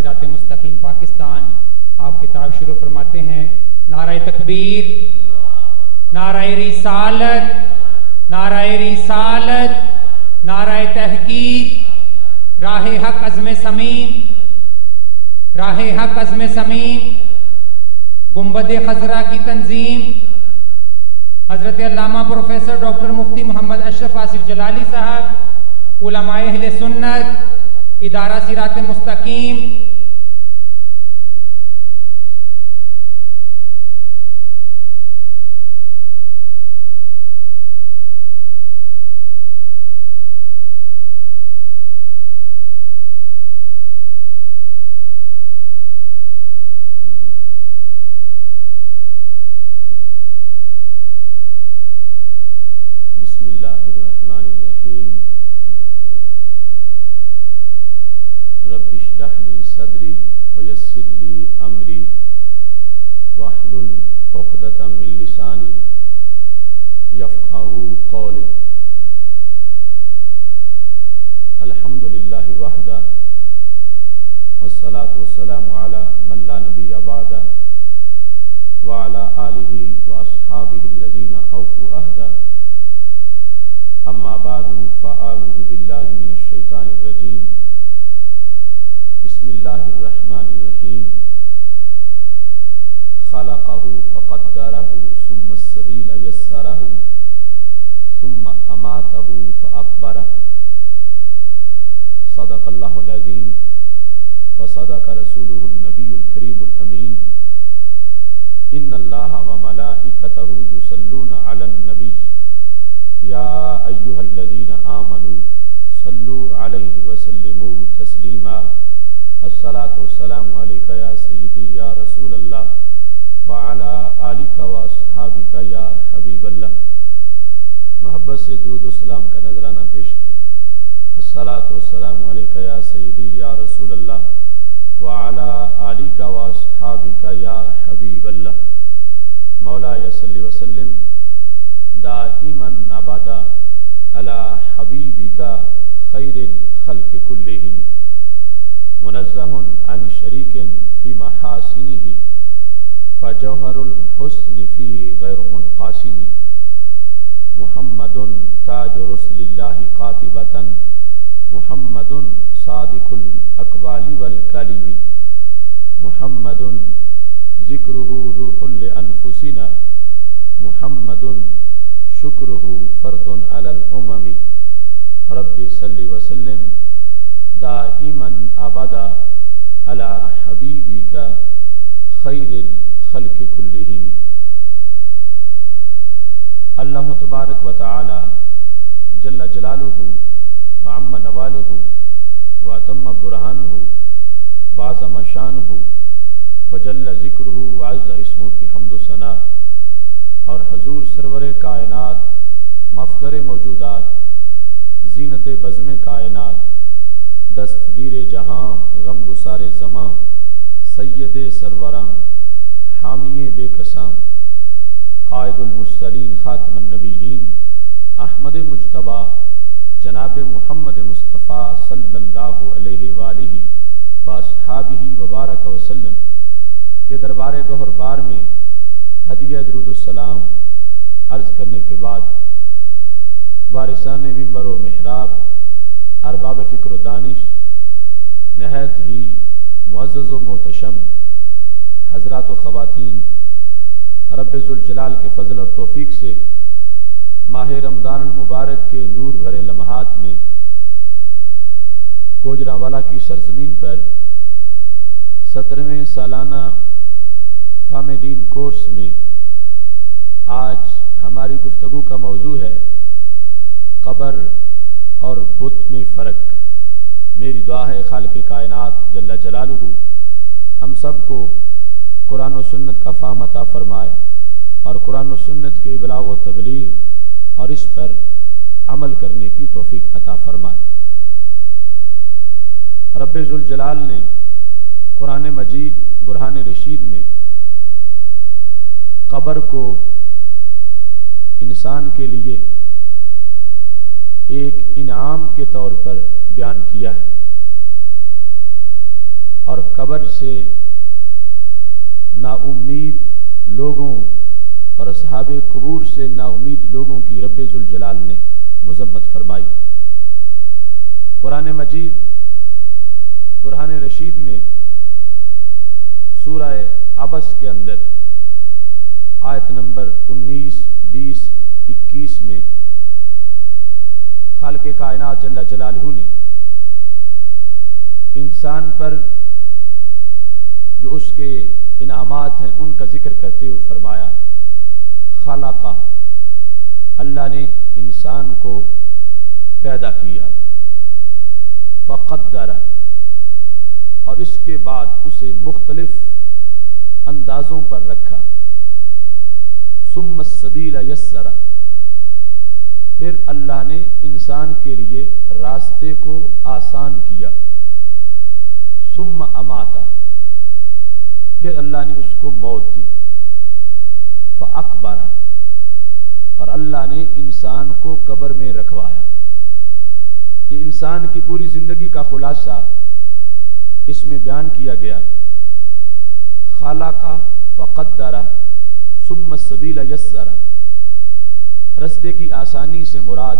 صراط مستقیم پاکستان آپ خطاب شروع فرماتے ہیں۔ نعرہ تکبیر، نعرہ رسالت، نعرہ رسالت، نعرہ تحقیق، راہ حق عزم صمیم، راہ حق عزم صمیم، گنبد خضرا کی تنظیم، حضرت علامہ پروفیسر ڈاکٹر مفتی محمد اشرف آصف جلالی صاحب، علماء اہل سنت، ادارہ صراط مستقیم، بسم اللہ الرحمن الرحیم۔ رب اشرح لی صدری ویسر لی امری واحلل عقدۃ من لسانی یفقہوا قولی۔ الحمد للہ وحدہ والصلاة والسلام علی من لا نبی بعدہ وعلی آلہ واصحابہ الذین اوفوا عہدہ۔ اما بعد فاعوذ باللہ من الشیطان الرجیم۔ بسم اللہ الرحمن الرحیم۔ خلقہ فقدرہ ثم السبیل یسرہ ثم اماتہ فاقبرہ۔ صدق اللہ العظیم وصدق رسولہ النبی الکریم الامین۔ ان اللہ وملائکتہ یصلون علی النبی یا ایہا الذین آمنوا صلوا علیہ وسلموا تسلیما۔ الصلاۃ والسلام علیک یا سیدی یا رسول اللہ وعلی آلک واصحابک یا حبیب اللہ۔ محبت سے درود و سلام کا نذرانہ پیش کریں۔ الصلاۃ والسلام علیک یا سیدی یا رسول اللہ وعلی آلک واصحابک یا حبیب اللہ۔ مولا صلی وسلم دائما ابدا علی حبیبک خیر الخلق کلہم، منزہ عن شریک فی محاسنہ فجوہر الحسن فیہ غیر منقاسم۔ محمد تاج رسل اللہ قاطبۃ، محمد صادق الاقوال والکلم، محمد ذکرہ روح لانفسنا، محمد شکرہ فرد علی الامم۔ رب صلی وسلم دائما ابدا علی حبیبک خیر الخلق کلہم۔ اللہ تبارک و تعالی جل جلالہ وعم نوالہ واتم برہانہ وعظم شانہ وجل ذکرہ وعز اسمہ کی حمد و ثنا، اور حضور سرور کائنات، مفخر موجودات، زینت بزم کائنات، دستگیر جہاں، غم گسار زماں، سید سروراں، حامی بے کساں، قائد المرسلین، خاتم النبیین، احمد مجتبیٰ، جناب محمد مصطفیٰ صلی اللہ علیہ وآلہ واصحابہ وبارک وسلم کے دربار گہر بار میں ہدیہ درود السلام عرض کرنے کے بعد وارثان منبر و محراب، ارباب فکر و دانش، نہایت ہی معزز و محتشم حضرات و خواتین، رب ذوالجلال کے فضل اور توفیق سے ماہ رمضان المبارک کے نور بھرے لمحات میں گوجرانوالا کی سرزمین پر 17ویں سالانہ فہم دین کورس میں آج ہماری گفتگو کا موضوع ہے قبر اور بت میں فرق۔ میری دعا ہے خالق کائنات جل جلالہ ہم سب کو قرآن و سنت کا فہم عطا فرمائے اور قرآن و سنت کے ابلاغ و تبلیغ اور اس پر عمل کرنے کی توفیق عطا فرمائے۔ رب ذوالجلال نے قرآن مجید برہان رشید میں قبر کو انسان کے لیے ایک انعام کے طور پر بیان کیا ہے۔ اور قبر سے نا امید لوگوں اور اصحاب قبور سے نا امید لوگوں کی رب ذوالجلال نے مذمت فرمائی۔ قرآن مجید برہان رشید میں سورہ عبس کے اندر آیت نمبر 19، 20، 21 میں خالق کائنات جل جلالہ نے انسان پر جو اس کے انعامات ہیں ان کا ذکر کرتے ہوئے فرمایا، خلقہ، اللہ نے انسان کو پیدا کیا، فقدر، اور اس کے بعد اسے مختلف اندازوں پر رکھا، ثم السبیل یسر، پھر اللہ نے انسان کے لیے راستے کو آسان کیا، ثم اماتہ، پھر اللہ نے اس کو موت دی، فاقبرہ، اور اللہ نے انسان کو قبر میں رکھوایا۔ یہ انسان کی پوری زندگی کا خلاصہ اس میں بیان کیا گیا، خلق فقدر ثم السبیل یسر۔ رستے کی آسانی سے مراد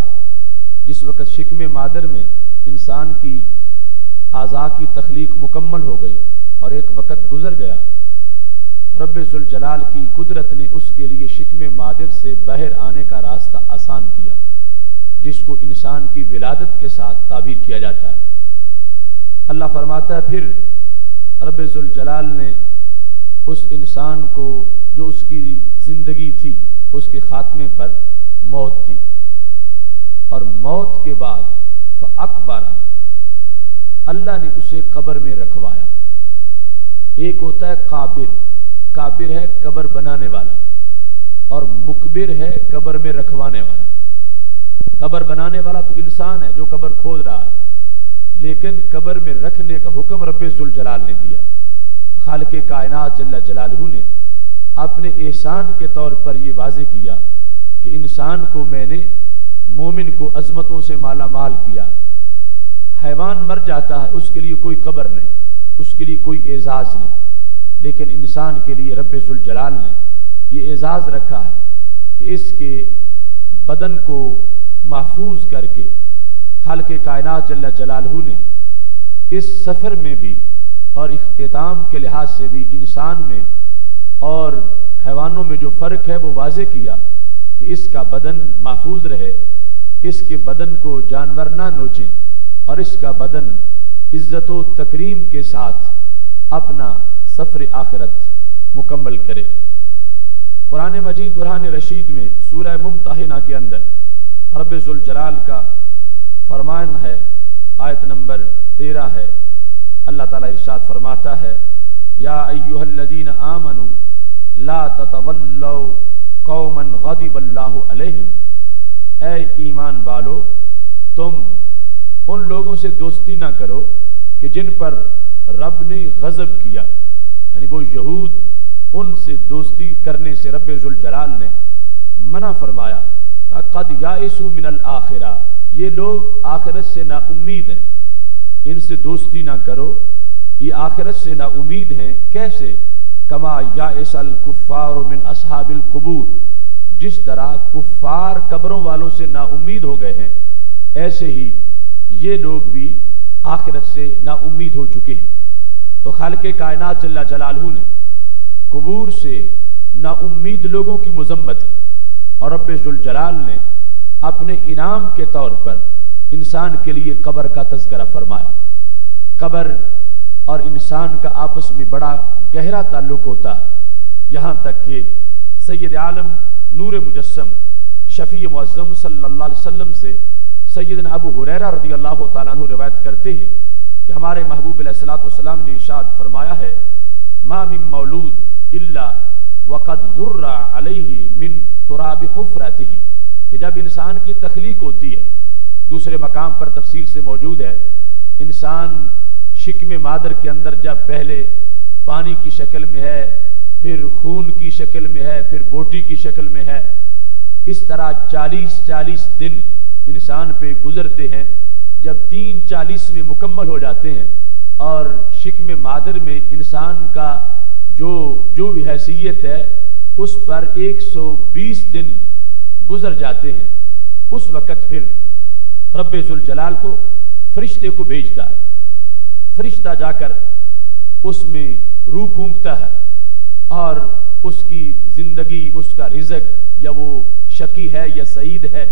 جس وقت شکم مادر میں انسان کی اعضاء کی تخلیق مکمل ہو گئی اور ایک وقت گزر گیا تو رب ذوالجلال کی قدرت نے اس کے لیے شکم مادر سے باہر آنے کا راستہ آسان کیا، جس کو انسان کی ولادت کے ساتھ تعبیر کیا جاتا ہے۔ اللہ فرماتا ہے پھر رب ذوالجلال نے اس انسان کو جو اس کی زندگی تھی اس کے خاتمے پر موت دی، اور موت کے بعد فاقبر، اللہ نے اسے قبر میں رکھوایا۔ ایک ہوتا ہے قابر، قابر ہے قبر بنانے والا، اور مقبر ہے قبر میں رکھوانے والا۔ قبر بنانے والا تو انسان ہے جو قبر کھود رہا ہے، لیکن قبر میں رکھنے کا حکم رب ذوالجلال نے دیا۔ خالق کائنات جل جلالہ نے اپنے احسان کے طور پر یہ واضح کیا کہ انسان کو میں نے، مومن کو عظمتوں سے مالا مال کیا۔ حیوان مر جاتا ہے، اس کے لیے کوئی قبر نہیں، اس کے لیے کوئی اعزاز نہیں، لیکن انسان کے لیے رب ذوالجلال نے یہ اعزاز رکھا ہے کہ اس کے بدن کو محفوظ کر کے خالق کائنات جل جلالہ نے اس سفر میں بھی اور اختتام کے لحاظ سے بھی انسان میں اور حیوانوں میں جو فرق ہے وہ واضح کیا کہ اس کا بدن محفوظ رہے، اس کے بدن کو جانور نہ نوچیں، اور اس کا بدن عزت و تکریم کے ساتھ اپنا سفر آخرت مکمل کرے۔ قرآن مجید برہان رشید میں سورہ ممتحنہ کے اندر رب ذوالجلال کا فرمان ہے، آیت نمبر 13 ہے، اللہ تعالیٰ ارشاد فرماتا ہے، یا ایھا الذین آمنوا لا تتولوا قوما غضب اللہ علیہم، اے ایمان والو تم ان لوگوں سے دوستی نہ کرو کہ جن پر رب نے غضب کیا، یعنی وہ یہود، ان سے دوستی کرنے سے رب ذوالجلال نے منع فرمایا۔ قد یائسوا من الآخرہ، یہ لوگ آخرت سے نا امید ہیں، ان سے دوستی نہ کرو، یہ آخرت سے نا امید ہیں۔ کیسے؟ کما یائس الکفار من اصحاب القبور، جس طرح کفار قبروں والوں سے نا امید ہو گئے ہیں، ایسے ہی یہ لوگ بھی آخرت سے نا امید ہو چکے ہیں۔ تو خالق کائنات جل جلالہ نے قبور سے نا امید لوگوں کی مذمت کی، اور رب ذوالجلال نے اپنے انعام کے طور پر انسان کے لیے قبر کا تذکرہ فرمایا۔ قبر اور انسان کا آپس میں بڑا گہرا تعلق ہوتا ہے، یہاں تک کہ سید عالم نور مجسم شفیع معظم صلی اللہ علیہ وسلم سے سیدنا ابو ہریرہ رضی اللہ تعالیٰ عنہ روایت کرتے ہیں کہ ہمارے محبوب علیہ الصلوۃ والسلام نے ارشاد فرمایا ہے، ما من مولود الا وقد ذر علیہ من تراب حفرتہ، کہ جب انسان کی تخلیق ہوتی ہے، دوسرے مقام پر تفصیل سے موجود ہے، انسان شکم مادر کے اندر جب پہلے پانی کی شکل میں ہے، پھر خون کی شکل میں ہے، پھر بوٹی کی شکل میں ہے، اس طرح 40 دن انسان پہ گزرتے ہیں۔ جب 40 میں مکمل ہو جاتے ہیں اور شکم مادر میں انسان کا جو بھی حیثیت ہے اس پر 120 دن گزر جاتے ہیں، اس وقت پھر رب ذوالجلال کو فرشتے کو بھیجتا ہے، فرشتہ جا کر اس میں روح پھونکتا ہے اور اس کی زندگی، اس کا رزق، یا وہ شقی ہے یا سعید ہے،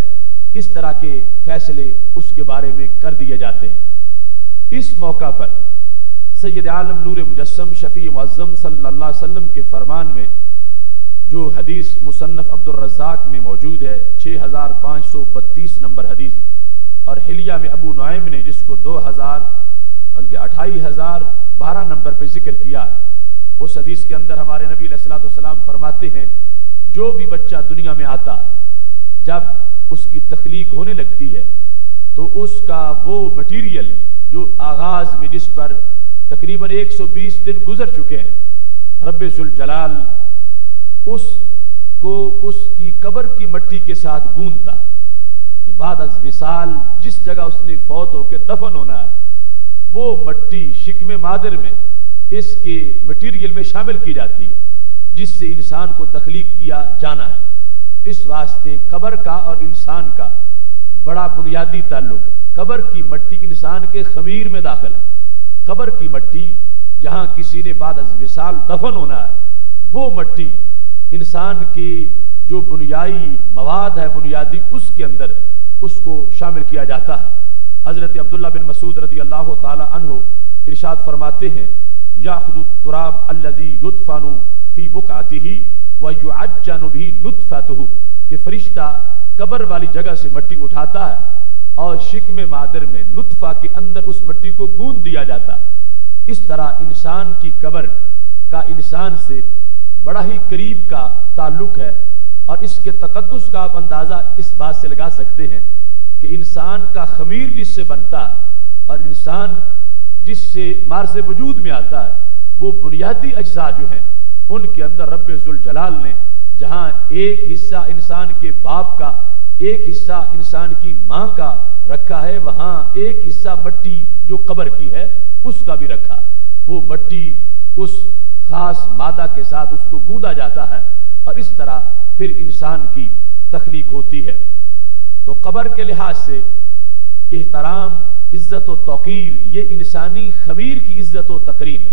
اس طرح کے فیصلے اس کے بارے میں کر دیے جاتے ہیں۔ اس موقع پر سید عالم نور مجسم شفیع معظم صلی اللہ علیہ وسلم کے فرمان میں جو حدیث مصنف عبد الرزاق میں موجود ہے 6532 نمبر حدیث، اور حلیہ میں ابو نعیم نے جس کو 2000 بلکہ 28012 نمبر پہ ذکر کیا، اس حدیث کے اندر ہمارے نبی علیہ الصلوۃ والسلام فرماتے ہیں جو بھی بچہ دنیا میں آتا ہے، جب اس کی تخلیق ہونے لگتی ہے تو اس کا وہ مٹیریل جو آغاز میں جس پر تقریباً 120 دن گزر چکے ہیں، رب ذوالجلال اس کو اس کی قبر کی مٹی کے ساتھ گونتا، بعد از وصال جس جگہ اس نے فوت ہو کے دفن ہونا ہے وہ مٹی شکم مادر میں اس کے مٹیریل میں شامل کی جاتی ہے جس سے انسان کو تخلیق کیا جانا ہے۔ اس واسطے قبر کا اور انسان کا بڑا بنیادی تعلق ہے۔ قبر کی مٹی انسان کے خمیر میں داخل ہے۔ قبر کی مٹی جہاں کسی نے بعد از وصال دفن ہونا ہے، وہ مٹی انسان کی جو بنیادی مواد ہے بنیادی، اس کے اندر اس کو شامل کیا جاتا ہے۔ حضرت عبداللہ بن مسعود رضی اللہ تعالی عنہ ارشاد فرماتے ہیں یاخذ التراب الذی یدفن فی بقعتہ ویعجن به نطفته، کہ فرشتہ قبر والی جگہ سے مٹی اٹھاتا ہے اور شکم مادر میں نطفہ کے اندر اس مٹی کو گوندھ دیا جاتا ہے۔ اس طرح انسان کی قبر کا انسان سے بڑا ہی قریب کا تعلق ہے، اور اس کے تقدس کا آپ اندازہ اس بات سے لگا سکتے ہیں کہ انسان کا خمیر جس سے بنتا ہے اور انسان جس سے مارز وجود میں آتا ہے، وہ بنیادی اجزاء جو ہیں ان کے اندر رب ذوالجلال نے جہاں ایک حصہ انسان کے باپ کا، ایک حصہ انسان کی ماں کا رکھا ہے، وہاں ایک حصہ مٹی جو قبر کی ہے اس کا بھی رکھا۔ وہ مٹی اس خاص مادہ کے ساتھ اس کو گوندا جاتا ہے اور اس طرح پھر انسان کی تخلیق ہوتی ہے۔ تو قبر کے لحاظ سے احترام، عزت و توقیر یہ انسانی خمیر کی عزت و تکریم ہے،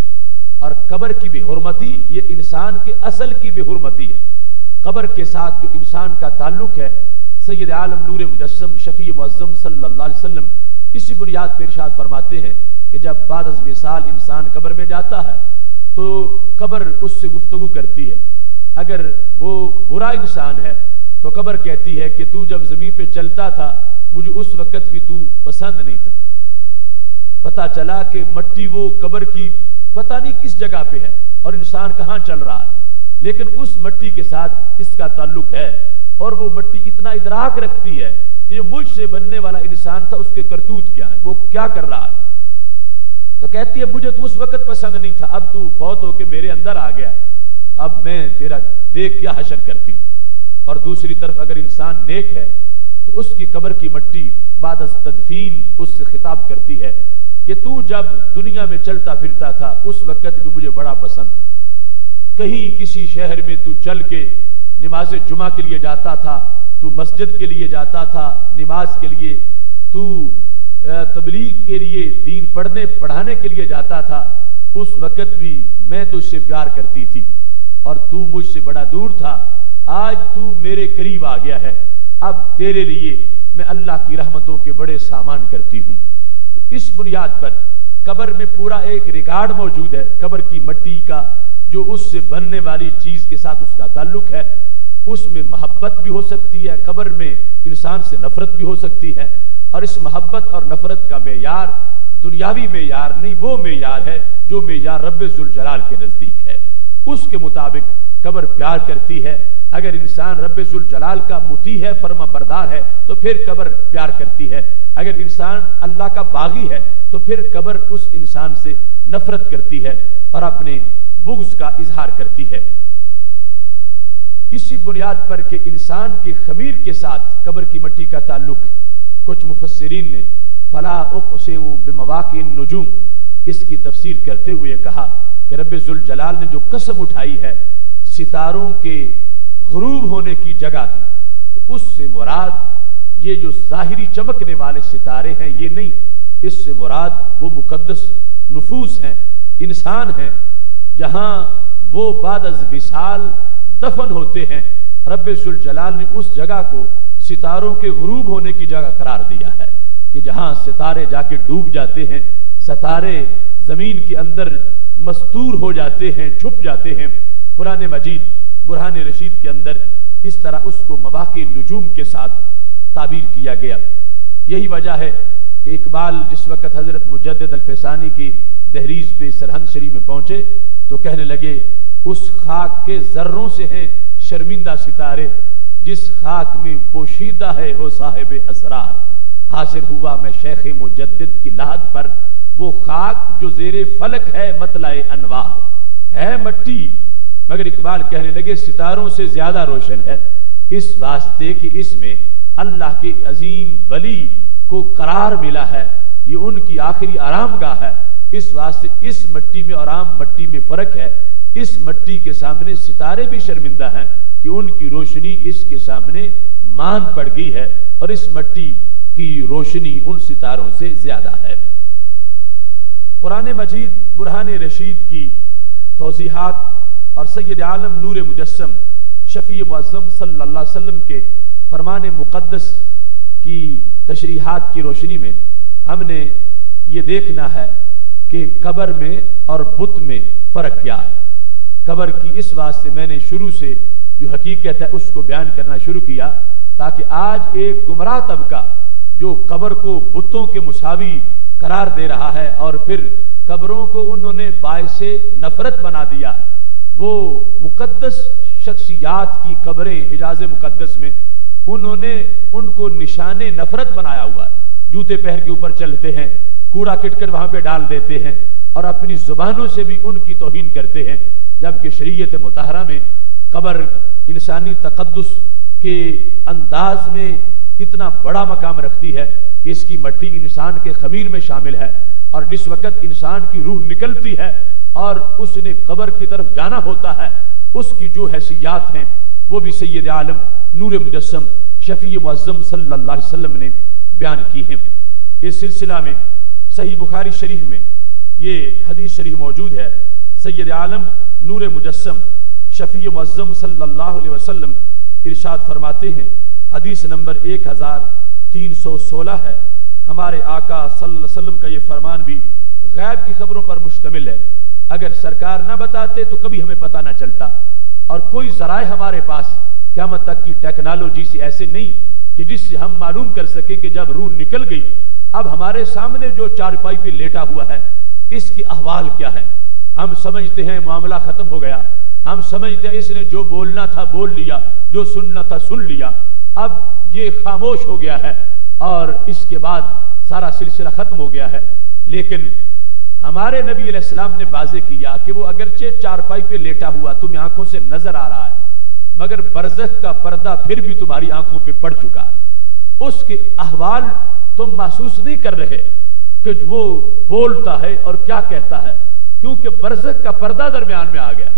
اور قبر کی بے حرمتی یہ انسان کے اصل کی بے حرمتی ہے۔ قبر کے ساتھ جو انسان کا تعلق ہے، سید عالم نور مجسم شفیع معظم صلی اللہ علیہ وسلم اسی بنیاد پر ارشاد فرماتے ہیں کہ جب بعد از وصال انسان قبر میں جاتا ہے تو قبر اس سے گفتگو کرتی ہے۔ اگر وہ برا انسان ہے تو قبر کہتی ہے کہ تو جب زمین پہ چلتا تھا مجھے اس وقت بھی تو پسند نہیں تھا۔ پتا چلا کہ مٹی وہ قبر کی پتہ نہیں کس جگہ پہ ہے اور انسان کہاں چل رہا ہے، لیکن اس مٹی کے ساتھ اس کا تعلق ہے، اور وہ مٹی اتنا ادراک رکھتی ہے کہ جو مجھ سے بننے والا انسان تھا اس کے کرتوت کیا ہے، وہ کیا کر رہا ہے۔ تو کہتی ہے مجھے تو اس وقت پسند نہیں تھا، اب تو فوت ہو کے میرے اندر آ گیا، اب میں تیرا دیکھ کیا حشر کرتی ہوں۔ اور دوسری طرف اگر انسان نیک ہے تو اس کی قبر کی مٹی بعد از تدفین اس سے خطاب کرتی ہے کہ تو جب دنیا میں چلتا پھرتا تھا اس وقت بھی مجھے بڑا پسند تھا، کہیں کسی شہر میں تو چل کے نماز جمعہ کے لیے جاتا تھا، تو مسجد کے لیے جاتا تھا نماز کے لیے، تو تبلیغ کے لیے دین پڑھانے کے لیے جاتا تھا، اس وقت بھی میں تجھ سے پیار کرتی تھی اور تو مجھ سے بڑا دور تھا، آج تو میرے قریب آ گیا ہے، اب تیرے لیے میں اللہ کی رحمتوں کے بڑے سامان کرتی ہوں۔ تو اس بنیاد پر قبر میں پورا ایک ریکارڈ موجود ہے قبر کی مٹی کا، جو اس سے بننے والی چیز کے ساتھ اس کا تعلق ہے۔ اس میں محبت بھی ہو سکتی ہے، قبر میں انسان سے نفرت بھی ہو سکتی ہے، اور اس محبت اور نفرت کا معیار دنیاوی معیار نہیں، وہ معیار ہے جو معیار رب ذوالجلال کے نزدیک ہے، اس کے مطابق قبر پیار کرتی ہے۔ اگر انسان رب ذوالجلال کا مطیع ہے، فرما بردار ہے، تو پھر قبر پیار کرتی ہے۔ اگر انسان اللہ کا باغی ہے تو پھر قبر اس انسان سے نفرت کرتی ہے اور اپنے بغض کا اظہار کرتی ہے۔ اسی بنیاد پر کہ انسان کی خمیر کے ساتھ قبر کی مٹی کا تعلق، کچھ مفسرین نے فلا اقسم بمواقع النجوم، اس کی تفسیر کرتے ہوئے کہا کہ رب ذوالجلال نے جو قسم اٹھائی ہے ستاروں کے غروب ہونے کی جگہ کی، تو اس سے مراد یہ جو ظاہری چمکنے والے ستارے ہیں یہ نہیں، اس سے مراد وہ مقدس نفوس ہیں، انسان ہیں، جہاں وہ بعد از وصال دفن ہوتے ہیں۔ رب ذوالجلال نے اس جگہ کو ستاروں کے غروب ہونے کی جگہ قرار دیا ہے کہ جہاں ستارے جا کے ڈوب جاتے ہیں، ستارے زمین کے اندر مستور ہو جاتے ہیں، چھپ جاتے ہیں۔ قرآن مجید برہان رشید کے اندر اس طرح اس کو مواقع نجوم کے ساتھ تعبیر کیا گیا۔ یہی وجہ ہے کہ اقبال جس وقت حضرت مجدد الفسانی کی دہلیز پہ سرہند شریف میں پہنچے تو کہنے لگے اس خاک کے ذروں سے ہیں شرمندہ ستارے، جس خاک میں پوشیدہ ہے وہ صاحب اسرار۔ حاصل ہوا میں شیخ مجدد کی لحد پر، وہ خاک جو زیر فلک ہے مطلع انوار ہے مٹی، مگر اقبال کہنے لگے ستاروں سے زیادہ روشن ہے، اس واسطے کہ اس میں اللہ کے عظیم ولی کو قرار ملا ہے، یہ ان کی آخری آرام گاہ ہے۔ اس واسطے اس مٹی میں اور عام مٹی میں فرق ہے، اس مٹی کے سامنے ستارے بھی شرمندہ ہیں کہ ان کی روشنی اس کے سامنے ماند پڑ گئی ہے، اور اس مٹی کی روشنی ان ستاروں سے زیادہ ہے۔ قرآن مجید برہان رشید کی توضیحات اور سید عالم نور مجسم شفیع معظم صلی اللہ علیہ وسلم کے فرمان مقدس کی تشریحات کی روشنی میں ہم نے یہ دیکھنا ہے کہ قبر میں اور بت میں فرق کیا ہے۔ قبر کی اس واسطے میں نے شروع سے جو حقیقت ہے اس کو بیان کرنا شروع کیا تاکہ آج ایک گمراہ طبقہ جو قبر کو بتوں کے مساوی قرار دے رہا ہے اور پھر قبروں کو انہوں نے باعث نفرت بنا دیا، وہ مقدس شخصیات کی قبریں حجاز مقدس میں انہوں نے ان کو نشان نفرت بنایا ہوا ہے۔ جوتے پہن کے اوپر چلتے ہیں، کوڑا کٹکر وہاں پہ ڈال دیتے ہیں اور اپنی زبانوں سے بھی ان کی توہین کرتے ہیں، جبکہ شریعت مطہرہ میں قبر انسانی تقدس کے انداز میں اتنا بڑا مقام رکھتی ہے کہ اس کی مٹی انسان کے خمیر میں شامل ہے، اور جس وقت انسان کی روح نکلتی ہے اور اس نے قبر کی طرف جانا ہوتا ہے، اس کی جو حیثیات ہیں وہ بھی سید عالم نور مجسم شفیع معظم صلی اللہ علیہ وسلم نے بیان کی ہیں۔ اس سلسلہ میں صحیح بخاری شریف میں یہ حدیث شریف موجود ہے، سید عالم نور مجسم شفیع معظم صلی اللہ علیہ وسلم ارشاد فرماتے ہیں، حدیث نمبر 1316 ہے، ہمارے آقا صلی اللہ علیہ وسلم کا یہ فرمان بھی غیب کی خبروں پر مشتمل ہے، اگر سرکار نہ بتاتے تو کبھی ہمیں پتہ نہ چلتا، اور کوئی ذرائع ہمارے پاس قیامت تک کی ٹیکنالوجی سے ایسے نہیں کہ جس سے ہم معلوم کر سکیں کہ جب روح نکل گئی اب ہمارے سامنے جو چارپائی پہ لیٹا ہوا ہے اس کی احوال کیا ہے۔ ہم سمجھتے ہیں معاملہ ختم ہو گیا، ہم سمجھتے ہیں اس نے جو بولنا تھا بول لیا، جو سننا تھا سن لیا، اب یہ خاموش ہو گیا ہے اور اس کے بعد سارا سلسلہ ختم ہو گیا ہے۔ لیکن ہمارے نبی علیہ السلام نے واضح کیا کہ وہ اگرچہ چارپائی پہ لیٹا ہوا تمہیں آنکھوں سے نظر آ رہا ہے، مگر برزخ کا پردہ پھر بھی تمہاری آنکھوں پہ پڑ چکا ہے، اس کے احوال تم محسوس نہیں کر رہے کہ وہ بولتا ہے اور کیا کہتا ہے، کیونکہ برزخ کا پردہ درمیان میں آ گیا،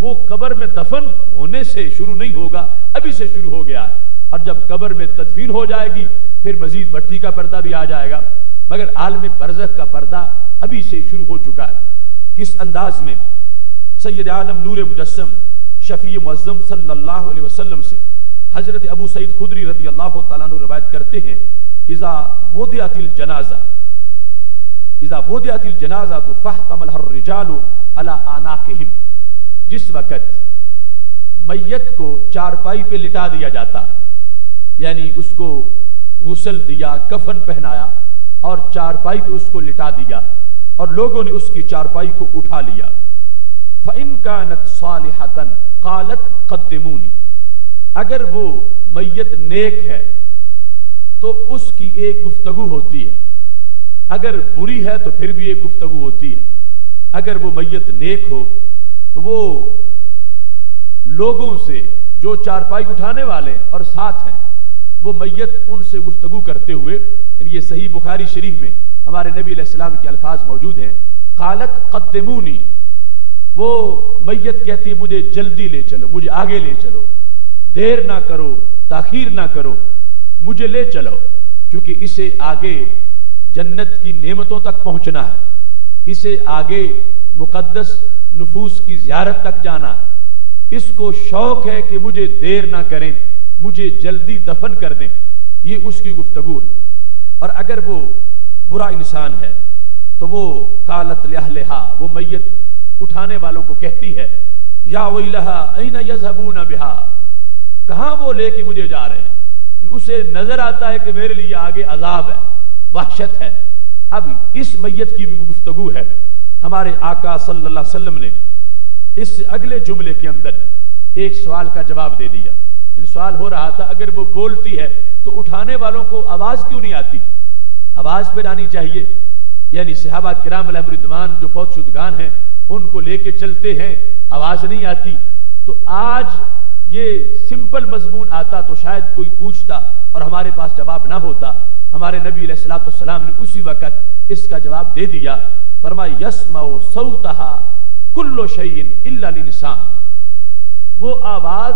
وہ قبر میں دفن ہونے سے شروع نہیں ہوگا، ابھی سے شروع ہو گیا ہے، اور جب قبر میں تدفین ہو جائے گی پھر مزید مٹی کا پردہ بھی آ جائے گا، مگر عالم برزخ کا پردہ ابھی سے شروع ہو چکا ہے۔ کس انداز میں سید عالم نور مجسم شفیع معظم صلی اللہ علیہ وسلم سے حضرت ابو سعید خدری رضی اللہ تعالیٰ عنہ روایت کرتے ہیں، اذا وضعت الجنازہ فاحتملها الرجال علی اعناقہم، جس وقت میت کو چارپائی پہ لٹا دیا جاتا ہے، یعنی اس کو غسل دیا، کفن پہنایا اور چارپائی پہ اس کو لٹا دیا اور لوگوں نے اس کی چارپائی کو اٹھا لیا، فَإِن كَانَتْ صَالِحَةً قَالَتْ قَدِّمُونِ، اگر وہ میت نیک ہے تو اس کی ایک گفتگو ہوتی ہے، اگر بری ہے تو پھر بھی ایک گفتگو ہوتی ہے۔ اگر وہ میت نیک ہو تو وہ لوگوں سے جو چارپائی اٹھانے والے اور ساتھ ہیں وہ میت ان سے گفتگو کرتے ہوئے، یہ صحیح بخاری شریف میں ہمارے نبی علیہ السلام کے الفاظ موجود ہیں، قالت قدمونی، وہ میت کہتی ہے مجھے جلدی لے چلو، مجھے آگے لے چلو، دیر نہ کرو، تاخیر نہ کرو، مجھے لے چلو، کیونکہ اسے آگے جنت کی نعمتوں تک پہنچنا ہے، اسے آگے مقدس نفوس کی زیارت تک جانا ہے، اس کو شوق ہے کہ مجھے دیر نہ کریں، مجھے جلدی دفن کر دیں، یہ اس کی گفتگو ہے۔ اور اگر وہ برا انسان ہے تو وہ قالت لأہلہا، وہ میت اٹھانے والوں کو کہتی ہے یا ویلہا این یذہبون بہا، کہاں وہ لے کے مجھے جا رہے ہیں، اسے نظر آتا ہے کہ میرے لیے آگے عذاب ہے، وحشت ہے۔ اب اس میت کی بھی گفتگو ہے۔ ہمارے آقا صلی اللہ علیہ وسلم نے اس اگلے جملے کے اندر ایک سوال کا جواب دے دیا۔ سوال ہو رہا تھا اگر وہ بولتی ہے تو اٹھانے والوں کو آواز کیوں نہیں آتی؟ آواز پھر آنی چاہیے، یعنی صحابہ کرام علیہم رضوان جو فوت شدگان ہیں ان کو لے کے چلتے ہیں، آواز نہیں آتی۔ تو آج یہ سمپل مضمون آتا تو شاید کوئی پوچھتا اور ہمارے پاس جواب نہ ہوتا۔ ہمارے نبی علیہ الصلوۃ والسلام نے اسی وقت اس کا جواب دے دیا، فرمایا یسمع صوتہا کل شیء الا الانسان، وہ آواز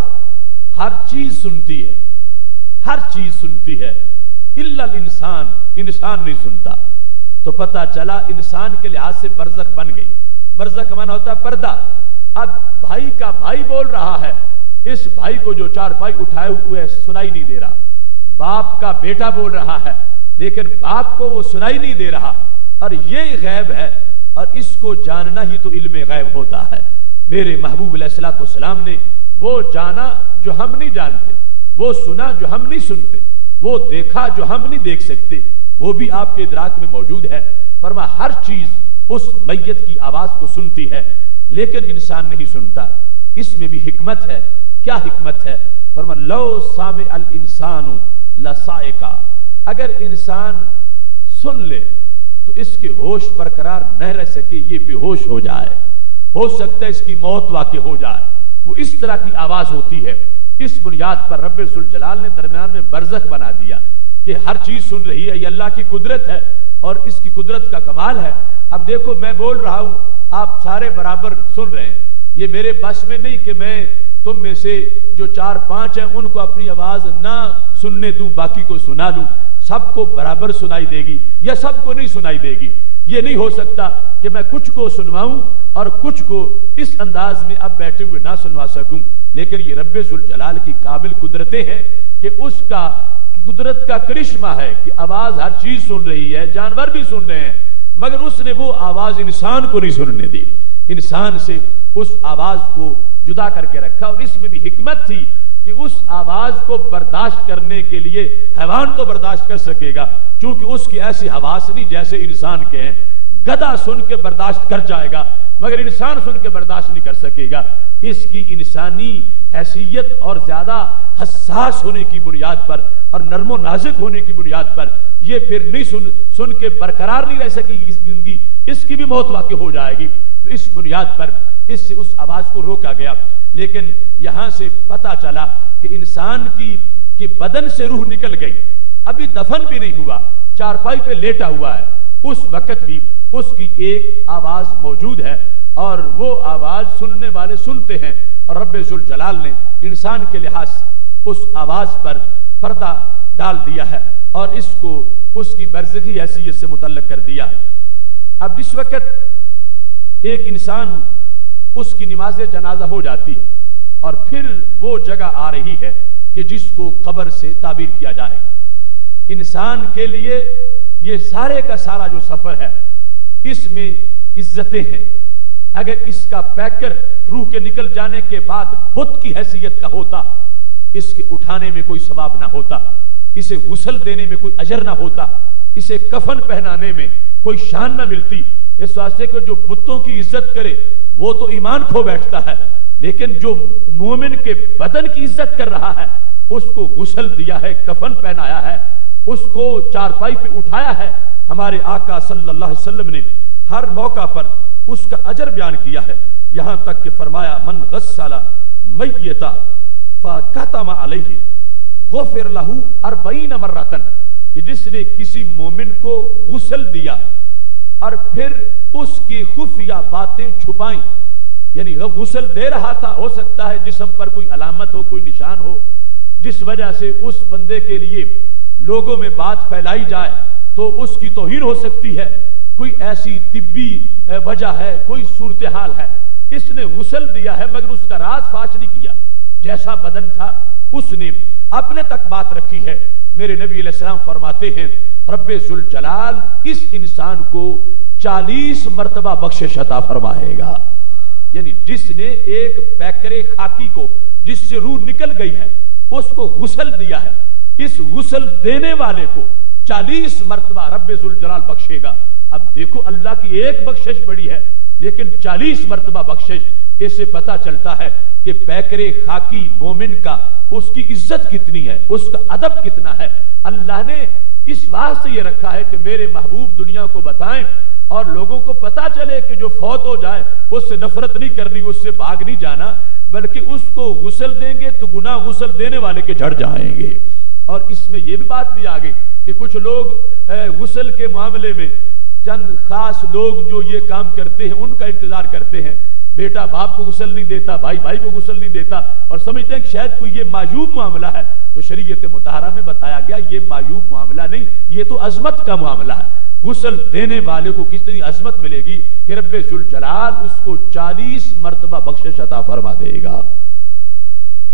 ہر چیز سنتی ہے، ہر چیز سنتی ہے، الا الانسان، انسان نہیں سنتا۔ تو پتہ چلا انسان کے لحاظ سے برزخ بن گئی۔ برزخ کا معنی ہوتا ہے پردہ۔ اب بھائی کا بھائی بول رہا ہے، اس بھائی کو جو چارپائی اٹھائے ہوئے سنائی نہیں دے رہا۔ باپ کا بیٹا بول رہا ہے لیکن باپ کو وہ سنائی نہیں دے رہا، اور یہ غیب ہے، اور اس کو جاننا ہی تو علم غیب ہوتا ہے۔ میرے محبوب علیہ الصلوۃ والسلام نے وہ جانا جو ہم نہیں جانتے، وہ سنا جو ہم نہیں سنتے، وہ دیکھا جو ہم نہیں دیکھ سکتے، وہ بھی آپ کے ادراک میں موجود ہے۔ فرمایا ہر چیز اس میت کی آواز کو سنتی ہے لیکن انسان نہیں سنتا۔ اس میں بھی حکمت ہے۔ کیا حکمت ہے؟ فرمایا لو سامع الانسان لصائقا، اگر انسان سن لے تو اس کے ہوش برقرار نہ رہ سکے، یہ بے ہوش ہو جائے، ہو سکتا ہے اس کی موت واقع ہو جائے، وہ اس طرح کی آواز ہوتی ہے۔ اس بنیاد پر رب ذوالجلال نے درمیان میں برزخ بنا دیا کہ ہر چیز سن رہی ہے، یہ اللہ کی قدرت ہے اور اس کی قدرت کا کمال ہے۔ اب دیکھو میں بول رہا ہوں، آپ سارے برابر سن رہے ہیں، یہ میرے بس میں نہیں کہ میں تم میں سے جو 4-5 ہیں ان کو اپنی آواز نہ سننے دوں، باقی کو سنا دوں، سب کو برابر سنائی دے گی یا سب کو نہیں سنائی دے گی۔ یہ نہیں ہو سکتا کہ میں کچھ کو سنواؤں اور کچھ کو اس انداز میں اب بیٹھے ہوئے نہ سنوا سکوں، لیکن یہ رب ذوالجلال کی قابل قدرتیں ہیں کہ اس کا قدرت کا کرشمہ ہے کہ آواز ہر چیز سن رہی ہے، جانور بھی سن رہے ہیں، مگر اس نے وہ آواز انسان کو نہیں سننے دی، انسان سے اس آواز کو جدا کر کے رکھا۔ اور اس میں بھی حکمت تھی کہ اس آواز کو برداشت کرنے کے لیے حیوان تو برداشت کر سکے گا، چونکہ اس کی ایسی حواس نہیں جیسے انسان کے ہیں۔ گدھا سن کے برداشت کر جائے گا مگر انسان سن کے برداشت نہیں کر سکے گا۔ اس کی انسانی حیثیت اور زیادہ حساس ہونے کی بنیاد پر اور نرم و نازک ہونے کی بنیاد پر یہ پھر نہیں سن کے برقرار نہیں رہ سکے گی زندگی، اس کی بھی موت واقع ہو جائے گی۔ تو اس بنیاد پر اس سے اس آواز کو روکا گیا۔ لیکن یہاں سے پتہ چلا کہ انسان کی بدن سے روح نکل گئی، ابھی دفن بھی نہیں ہوا، چارپائی پہ لیٹا ہوا ہے، اس وقت بھی اس کی ایک آواز موجود ہے اور وہ آواز سننے والے سنتے ہیں، اور رب ذوالجلال نے انسان کے لحاظ اس آواز پر پردہ ڈال دیا ہے اور اس کو اس کی برزخی حیثیت سے متعلق کر دیا۔ اب اس وقت ایک انسان اس کی نماز جنازہ ہو جاتی ہے اور پھر وہ جگہ آ رہی ہے کہ جس کو قبر سے تعبیر کیا جائے گا۔ انسان کے لیے یہ سارے کا سارا جو سفر ہے اس میں عزتیں ہیں۔ اگر اس کا پیکر روح کے نکل جانے کے بعد بت کی حیثیت کا ہوتا، اس کے اٹھانے میں کوئی ثواب نہ ہوتا، اسے غسل دینے میں کوئی اجر نہ ہوتا، اسے کفن پہنانے میں کوئی شان نہ ملتی۔ اس واسطے کہ جو بتوں کی عزت کرے وہ تو ایمان کھو بیٹھتا ہے، لیکن جو مومن کے بدن کی عزت کر رہا ہے اس کو غسل دیا ہے، کفن پہنایا ہے، اس کو چارپائی پہ اٹھایا ہے۔ ہمارے آقا صلی اللہ علیہ وسلم نے ہر موقع پر اس کا اجر بیان کیا ہے، یہاں تک کہ فرمایا من غسل میتا فکتم علیہ غفر لہ 40 مرتن، کہ جس نے کسی مومن کو غسل دیا اور پھر اس کی خفیہ باتیں چھپائیں. یعنی غسل دے رہا تھا، ہو سکتا ہے جسم پر کوئی علامت ہو، کوئی نشان ہو جس وجہ سے اس بندے کے لیے لوگوں میں بات پھیلائی جائے تو اس کی توہین ہو سکتی ہے، کوئی ایسی طبی وجہ ہے، کوئی صورتحال ہے. اس نے غسل دیا ہے مگر اس کا راز فاش نہیں کیا. جیسا بدن تھا اس نے اپنے تک بات رکھی ہے. میرے نبی علیہ السلام فرماتے ہیں رب ذوالجلال اس انسان کو 40 مرتبہ بخشش عطا فرمائے گا. یعنی جس نے ایک پیکرے خاکی کو جس سے روح نکل گئی ہے اس کو غسل دیا ہے، اس غسل دینے والے کو 40 مرتبہ رب ذوالجلال بخشے گا. اب دیکھو اللہ کی ایک بخشش بڑی ہے لیکن 40 مرتبہ بخشش. اس سے پتہ چلتا ہے کہ پیکرے خاکی مومن کا اس کی عزت کتنی ہے، اس کا ادب کتنا ہے. اللہ نے اس واسطے یہ رکھا ہے کہ میرے محبوب دنیا کو بتائیں اور لوگوں کو پتا چلے کہ جو فوت ہو جائے اس سے نفرت نہیں کرنی، اس سے بھاگ نہیں جانا، بلکہ اس کو غسل دیں گے تو گناہ غسل دینے والے کے جھڑ جائیں گے. اور اس میں یہ بھی بات بھی آ گئی کہ کچھ لوگ غسل کے معاملے میں چند خاص لوگ جو یہ کام کرتے ہیں ان کا انتظار کرتے ہیں. بیٹا باپ کو غسل نہیں دیتا، بھائی بھائی کو غسل نہیں دیتا اور سمجھتے ہیں کہ شاید کوئی یہ معیوب معاملہ ہے. تو شریعت مطہرہ میں بتایا گیا یہ معیوب معاملہ نہیں، یہ تو عظمت کا معاملہ ہے. غسل دینے والے کو کتنی عظمت ملے گی کہ رب ذوالجلال اس کو 40 مرتبہ بخشش عطا فرما دے گا.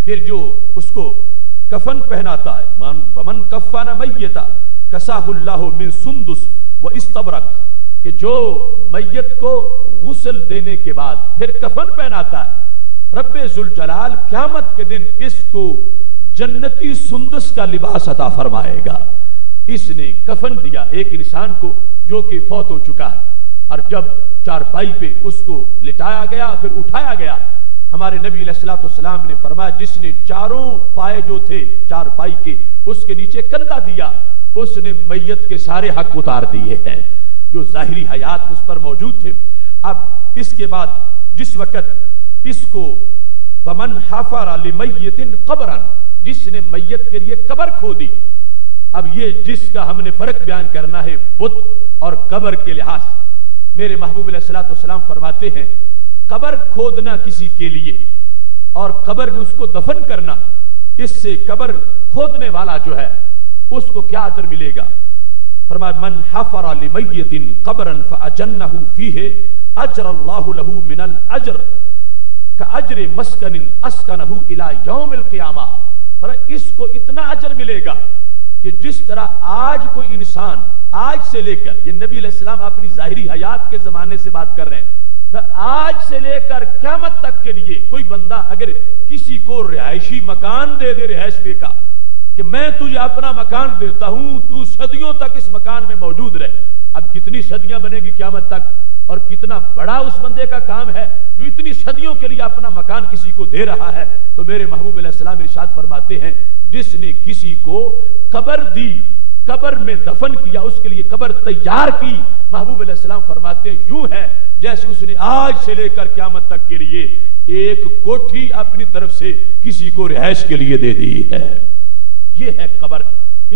پھر جو اس کو کفن پہناتا ہے، ومن کفن میتا کساہ اللہ من سندس و استبرق، کہ جو میت کو غسل دینے کے بعد پھر کفن پہناتا ہے رب ذوالجلال قیامت کے دن اس کو جنتی سندس کا لباس عطا فرمائے گا. اس نے کفن دیا ایک انسان کو جو کہ فوت ہو چکا ہے، اور جب چارپائی پہ اس کو لٹایا گیا پھر اٹھایا گیا، ہمارے نبی علیہ الصلوۃ والسلام نے فرمایا جس نے چاروں پائے جو تھے چارپائی کے اس کے نیچے کندھا دیا اس نے میت کے سارے حق اتار دیے ہیں جو ظاہری حیات اس پر موجود تھے. اب اس کے بعد جس وقت اس کو ومن حفر لمیت قبرا، جس نے میت کے لیے قبر کھودی. اب یہ جس کا ہم نے فرق بیان کرنا ہے بت اور قبر کے لحاظ. میرے محبوب علیہ الصلوۃ والسلام فرماتے ہیں قبر کھودنا کسی کے لیے اور قبر میں اس کو دفن کرنا، اس سے قبر کھودنے والا جو ہے اس کو کیا اجر ملے گا. فرمایا من حفر لمیت قبرا فاجنہ فیہ اجر اللہ لہ من الاجر کاجر مسکن اسکنہ الی یوم القیامہ. اس کو اتنا اجر ملے گا کہ جس طرح آج کوئی انسان آج سے لے کر، یہ نبی علیہ السلام اپنی ظاہری حیات کے زمانے سے بات کر رہے ہیں، آج سے لے کر قیامت تک کے لیے کوئی بندہ اگر کسی کو رہائشی مکان دے دے رہائش پہ کا کہ میں تجھے اپنا مکان دیتا ہوں تو صدیوں تک اس مکان میں موجود رہے. اب کتنی صدیاں بنے گی قیامت تک اور کتنا بڑا اس بندے کا کام ہے جو اتنی صدیوں کے لیے اپنا مکان کسی کو دے رہا ہے. تو میرے محبوب علیہ السلام ارشاد فرماتے ہیں جس نے کسی کو قبر دی، قبر میں دفن کیا، اس کے لیے قبر تیار کی، محبوب علیہ السلام فرماتے ہیں یوں ہے جیسے اس نے آج سے لے کر قیامت تک کے لیے ایک کوٹھی اپنی طرف سے کسی کو رہائش کے لیے دے دی ہے. یہ ہے قبر،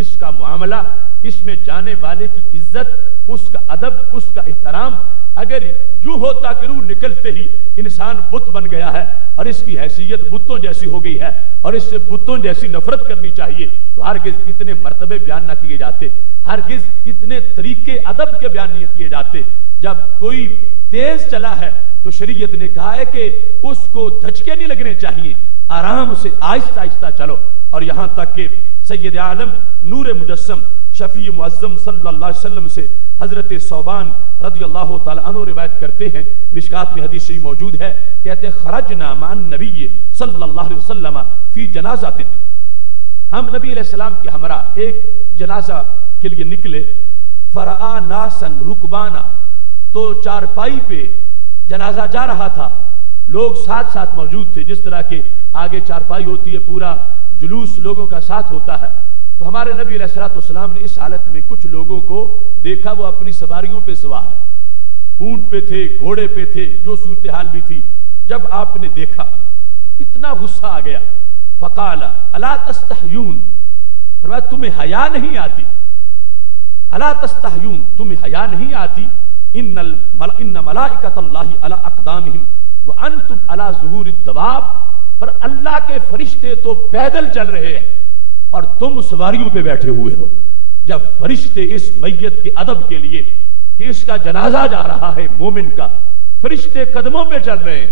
اس کا معاملہ، اس میں جانے والے کی عزت، اس کا ادب، اس کا احترام. اگر یوں ہوتا کہ روح نکلتے ہی انسان بت بن گیا ہے اور اس کی حیثیت بتوں جیسی ہو گئی ہے اور اس سے بتوں جیسی نفرت کرنی چاہیے تو ہرگز اتنے مرتبے بیان نہ کیے جاتے، ہرگز اتنے طریقے ادب کے بیان نہیں کیے جاتے. جب کوئی تیز چلا ہے تو شریعت نے کہا ہے کہ اس کو دھچکے نہیں لگنے چاہیے، آرام سے آہستہ آہستہ چلو. اور یہاں تک کہ سید عالم نور مجسم شفیع معظم صلی اللہ علیہ وسلم سے حضرت ثوبان رضی اللہ تعالی عنہ روایت کرتے ہیں، مشکات میں حدیث شریف موجود ہے، کہتے ہیں خرجنا مع النبی صلی اللہ علیہ وسلم فی جنازۃ، ہم نبی علیہ السلام کے ہمراہ ایک جنازہ کے لیے نکلے. فرآ ناسا رکبانا، تو چارپائی پہ جنازہ جا رہا تھا، لوگ ساتھ ساتھ موجود تھے. جس طرح کے آگے چارپائی ہوتی ہے پورا جلوس لوگوں کا ساتھ ہوتا ہے. تو ہمارے نبی علیہ الصلوۃ والسلام نے اس حالت میں کچھ لوگوں کو دیکھا وہ اپنی سواریوں پہ سوار ہے، اونٹ پہ تھے، گھوڑے پہ تھے، جو صورتحال بھی تھی. جب آپ نے دیکھا تو اتنا غصہ آ گیا. فقال الا تستحیون، فرمایا تمہیں حیا نہیں آتی، الا تستحیون، تمہیں حیا نہیں آتی ان ملائکۃ اللہ علی اقدامہم وانتم علی ظہور الدواب، پر اللہ کے فرشتے تو پیدل چل رہے ہیں اور تم سواریوں پہ بیٹھے ہوئے ہو۔ جب فرشتے اس میت کے ادب کے لیے کہ اس کا جنازہ جا رہا ہے مومن کا، فرشتے قدموں پہ چل رہے ہیں،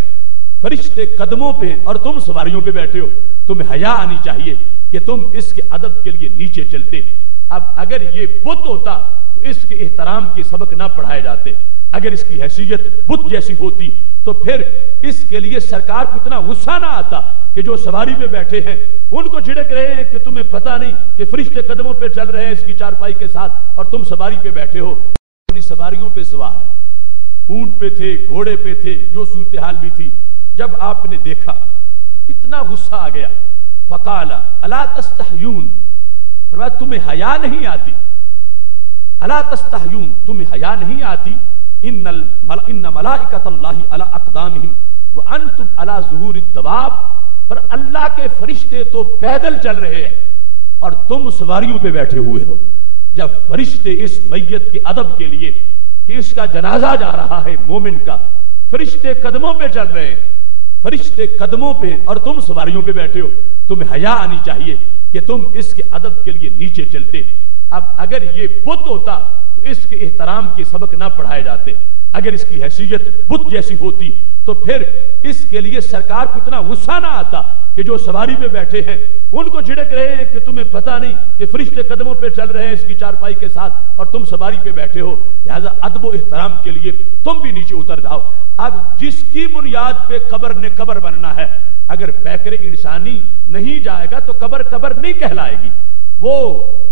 فرشتے قدموں پہ اور تم سواریوں پہ بیٹھے ہو، تمہیں حیا آنی چاہیے کہ تم اس کے ادب کے لیے نیچے چلتے۔ اب اگر یہ بت ہوتا تو اس کے احترام کے سبق نہ پڑھائے جاتے، اگر اس کی حیثیت بت جیسی ہوتی تو پھر اس کے لیے سرکار کو اتنا غصہ نہ آتا کہ جو سواری پہ بیٹھے ہیں ان کو جھڑک رہے ہیں کہ تمہیں پتہ نہیں کہ فرشتے قدموں پہ چل رہے ہیں اس کی چارپائی کے ساتھ اور تم سواری پہ بیٹھے ہو۔ اپنی سواریوں پہ سوار ہیں، اونٹ پہ تھے، گھوڑے پہ تھے، جو صورتحال بھی تھی، جب آپ نے دیکھا تو اتنا غصہ آ گیا، فقال الا تستحیون، فرمایا تمہیں حیا نہیں آتی، الا تستحیون، تمہیں حیا نہیں آتی، ان ملائکۃ اللہ علی اقدامہم وانتم علی ظہور الدواب، پر اللہ کے فرشتے تو پیدل چل رہے ہیں اور تم سواریوں پہ بیٹھے ہوئے ہو۔ جب فرشتے اس میت کے ادب کے لیے کہ اس کا جنازہ جا رہا ہے مومن کا، فرشتے قدموں پہ چل رہے ہیں، فرشتے قدموں پہ اور تم سواریوں پہ بیٹھے ہو، تمہیں حیا آنی چاہیے کہ تم اس کے ادب کے لیے نیچے چلتے۔ اب اگر یہ بت ہوتا تو اس کے احترام کے سبق نہ پڑھائے جاتے، اگر اس کی حیثیت بت جیسی ہوتی تو پھر اس کے لیے سرکار کو اتنا غصہ نہ آتا کہ جو سواری پہ بیٹھے ہیں ان کو جھڑک رہے ہیں کہ تمہیں پتہ نہیں کہ فرشتے قدموں پہ چل رہے ہیں اس کی چارپائی کے ساتھ اور تم سواری پہ بیٹھے ہو، لہذا ادب و احترام کے لیے تم بھی نیچے اتر جاؤ۔ اب جس کی بنیاد پہ قبر نے قبر بننا ہے، اگر پیکر انسانی نہیں جائے گا تو قبر قبر نہیں کہلائے گی، وہ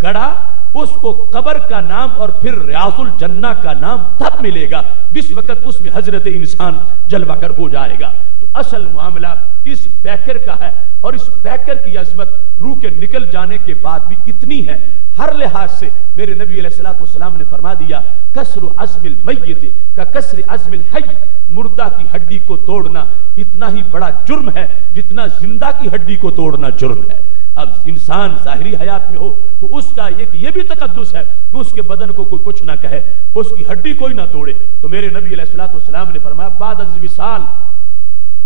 گڑھا اس کو قبر کا نام اور پھر ریاض الجنہ کا نام تب ملے گا جس وقت اس میں حضرت انسان جلوہ گر ہو جائے گا۔ تو اصل معاملہ اس پیکر کا ہے، اور اس پیکر کی عظمت روح کے نکل جانے کے بعد بھی اتنی ہے، ہر لحاظ سے میرے نبی علیہ الصلوۃ والسلام نے فرما دیا کسر عظم المیت کا کسر عظم الحی، مردہ کی ہڈی کو توڑنا اتنا ہی بڑا جرم ہے جتنا زندہ کی ہڈی کو توڑنا جرم ہے۔ اب انسان ظاہری حیات میں ہو تو اس کا ایک یہ بھی تقدس ہے کہ اس کے بدن کو کوئی کچھ نہ کہے، اس کی ہڈی کوئی نہ توڑے۔ تو میرے نبی علیہ الصلوۃ والسلام نے فرمایا بعد از وصال،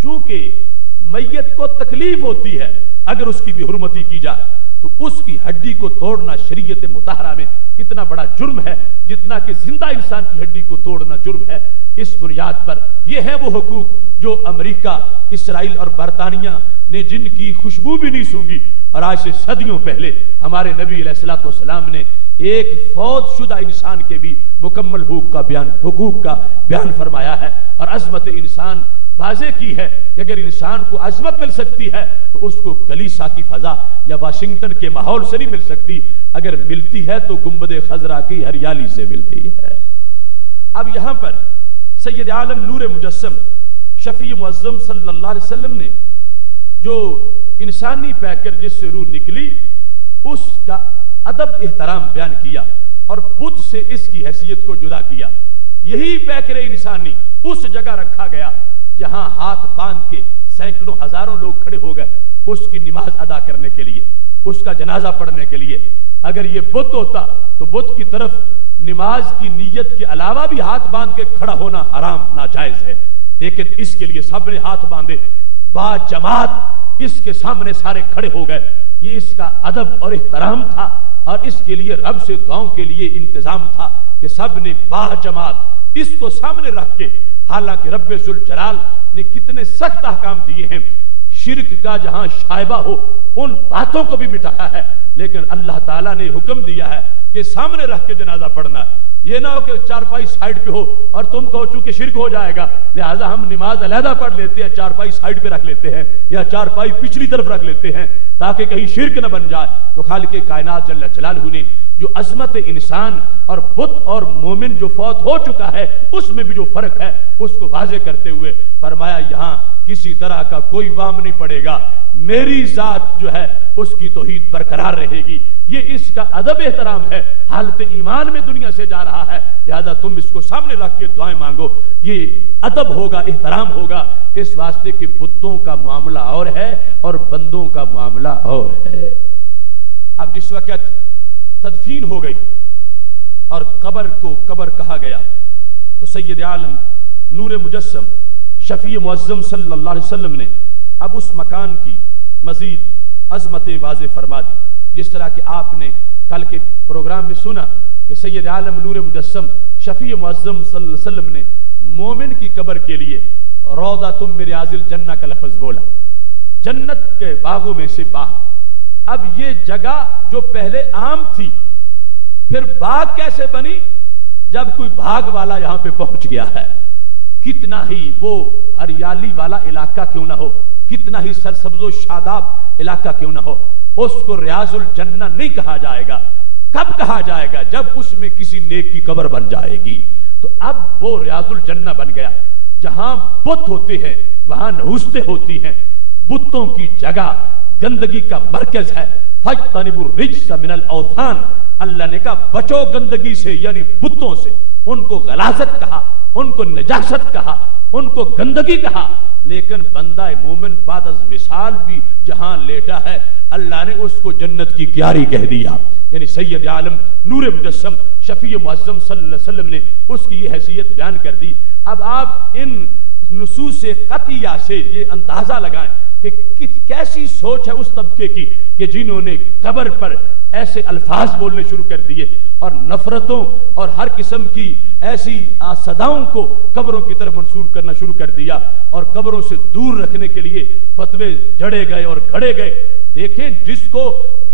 چونکہ میت کو تکلیف ہوتی ہے اگر اس کی بھی حرمتی کی جائے تو اس کی ہڈی کو توڑنا شریعت مطہرہ میں اتنا بڑا جرم ہے جتنا کہ زندہ انسان کی ہڈی کو توڑنا جرم ہے۔ اس بنیاد پر یہ ہے وہ حقوق جو امریکہ، اسرائیل اور برطانیہ نے جن کی خوشبو بھی نہیں سونگی، اور آج سے صدیوں پہلے ہمارے نبی علیہ الصلوۃ والسلام نے ایک فوت شدہ انسان کے بھی مکمل حقوق کا بیان فرمایا ہے، اور عظمت انسان واضح کی ہے کہ اگر انسان کو عظمت مل سکتی ہے تو اس کو کلیسا کی فضا یا واشنگٹن کے ماحول سے نہیں مل سکتی، اگر ملتی ہے تو گنبد خضرا کی ہریالی سے ملتی ہے۔ اب یہاں پر سید عالم نور مجسم شفیع معظم صلی اللہ علیہ وسلم نے جو انسانی پیکر جس سے روح نکلی اس کا ادب احترام بیان کیا اور بدھ سے اس کی حیثیت کو جدا کیا۔ یہی پیکر انسانی اس جگہ رکھا گیا جہاں ہاتھ باندھ کے سینکڑوں ہزاروں لوگ کھڑے ہو گئے اس کی نماز ادا کرنے کے لیے، اس کا جنازہ پڑھنے کے لیے۔ اگر یہ بت ہوتا تو بت کی طرف نماز کی نیت کے علاوہ بھی ہاتھ باندھ کے کھڑا ہونا حرام ناجائز ہے، لیکن اس کے لیے سب نے ہاتھ باندھے، با جماعت اس کے سامنے سارے کھڑے ہو گئے۔ یہ اس کا ادب اور احترام تھا، اور اس کے لیے رب سے دعاؤں کے لیے انتظام تھا کہ سب نے با جماعت اس کو سامنے رکھ کے، حالانکہ رب ذوالجلال نے کتنے سخت احکام دیے ہیں، شرک کا جہاں شائبہ ہو ان باتوں کو بھی مٹایا ہے، لیکن اللہ تعالیٰ نے حکم دیا ہے کہ سامنے رکھ کے جنازہ پڑھنا۔ یہ نہ ہو کہ چارپائی سائیڈ پہ ہو اور تم کہو چونکہ شرک ہو جائے گا لہذا ہم نماز علیحدہ پڑھ لیتے ہیں، چارپائی سائیڈ پہ رکھ لیتے ہیں یا چارپائی پچھلی طرف رکھ لیتے ہیں تاکہ کہیں شرک نہ بن جائے۔ تو خالق کائنات جل جلالہ نے جو عظمت انسان اور بت اور مومن جو فوت ہو چکا ہے اس میں بھی جو فرق ہے اس کو واضح کرتے ہوئے فرمایا یہاں کسی طرح کا کوئی وام نہیں پڑے گا، میری ذات جو ہے اس کی توحید برقرار رہے گی۔ یہ اس کا ادب احترام ہے، حالت ایمان میں دنیا سے جا رہا ہے، لہذا تم اس کو سامنے رکھ کے دعائیں مانگو۔ یہ ادب ہوگا، احترام ہوگا، اس واسطے کہ بتوں کا معاملہ اور ہے اور بندوں کا معاملہ اور ہے۔ اب جس وقت تدفین ہو گئی اور قبر کو قبر کہا گیا تو سید عالم نور مجسم شفیع معظم صلی اللہ علیہ وسلم نے اب اس مکان کی مزید عظمتیں واضح فرما دی. جس طرح کہ آپ نے کل کے پروگرام میں سنا کہ سید عالم نور مجسم شفیع معظم صلی اللہ علیہ وسلم نے مومن کی قبر کے لیے روضہ من ریاض الجنہ کا لفظ بولا، جنت کے باغوں میں سے باغ. اب یہ جگہ جو پہلے عام تھی پھر باغ کیسے بنی؟ جب کوئی باغ والا یہاں پہ پہنچ گیا ہے. کتنا ہی وہ ہریالی والا علاقہ کیوں نہ ہو، کتنا ہی سرسبز و شاداب علاقہ کیوں نہ ہو، اس کو ریاض الجنہ نہیں کہا جائے گا. کب کہا جائے گا؟ جب اس میں کسی نیک کی قبر بن جائے گی. تو اب وہ ریاض الجنہ بن گیا. جہاں بت ہوتے ہیں وہاں نحوستیں ہوتی ہیں. بتوں کی جگہ گندگی کا مرکز ہے. فاجتنبوا الرجس من الاوثان، اللہ نے کہا بچو گندگی سے، یعنی بتوں سے. ان کو غلاظت کہا، ان کو نجاست کہا، ان کو گندگی کہا. لیکن بندہ مومن بعد از وصال بھی جہاں لیٹا ہے اللہ نے اس کو جنت کی کیاری کہہ دیا. یعنی سید عالم نور مجسم شفیع معظم صلی اللہ علیہ وسلم نے اس کی یہ حیثیت بیان کر دی. اب آپ ان نصوص قطعیہ سے یہ اندازہ لگائیں کہ کیسی سوچ ہے اس طبقے کی کہ جنہوں نے قبر پر ایسے الفاظ بولنے شروع کر دیے اور نفرتوں اور ہر قسم کی ایسی صداؤں کو قبروں کی طرف منسوب کرنا شروع کر دیا اور قبروں سے دور رکھنے کے لیے فتوے جڑے گئے اور گھڑے گئے. دیکھیں جس کو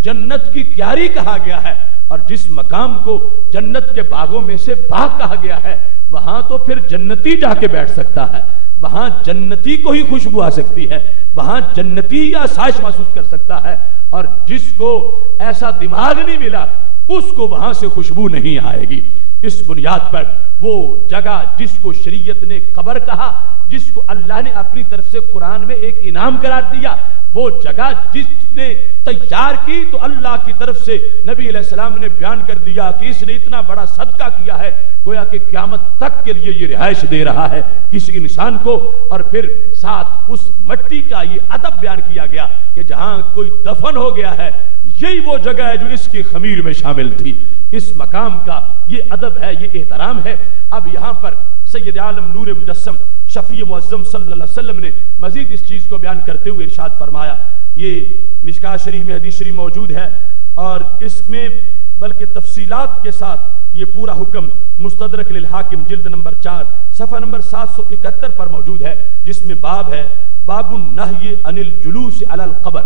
جنت کی کیاری کہا گیا ہے اور جس مقام کو جنت کے باغوں میں سے باغ کہا گیا ہے وہاں تو پھر جنتی جا کے بیٹھ سکتا ہے، وہاں جنتی کو ہی خوشبو آ سکتی ہے، وہاں جنتی آسائش محسوس کر سکتا ہے. اور جس کو ایسا دماغ نہیں ملا اس کو وہاں سے خوشبو نہیں آئے گی. اس بنیاد پر وہ جگہ جس کو شریعت نے قبر کہا، جس کو اللہ نے اپنی طرف سے قرآن میں ایک انعام قرار دیا، وہ جگہ جس نے تیار کی تو اللہ کی طرف سے نبی علیہ السلام نے بیان کر دیا کہ اس نے اتنا بڑا صدقہ کیا ہے گویا کہ قیامت تک کے لیے یہ رہائش دے رہا ہے کسی انسان کو. اور پھر ساتھ اس مٹی کا یہ ادب بیان کیا گیا کہ جہاں کوئی دفن ہو گیا ہے یہی وہ جگہ ہے جو اس کی خمیر میں شامل تھی. اس مقام کا یہ ادب ہے، یہ احترام ہے. اب یہاں پر سید عالم نور مجسم شفیع معظم صلی اللہ علیہ وسلم نے مزید اس چیز کو بیان کرتے ہوئے ارشاد فرمایا. یہ مشکاۃ شریف میں حدیث شریف موجود ہے اور اس میں بلکہ تفصیلات کے ساتھ یہ پورا حکم مستدرک للحاکم جلد نمبر 4 صفحہ نمبر 771 پر موجود ہے، جس میں باب ہے باب النہی عن الجلوس علی القبر،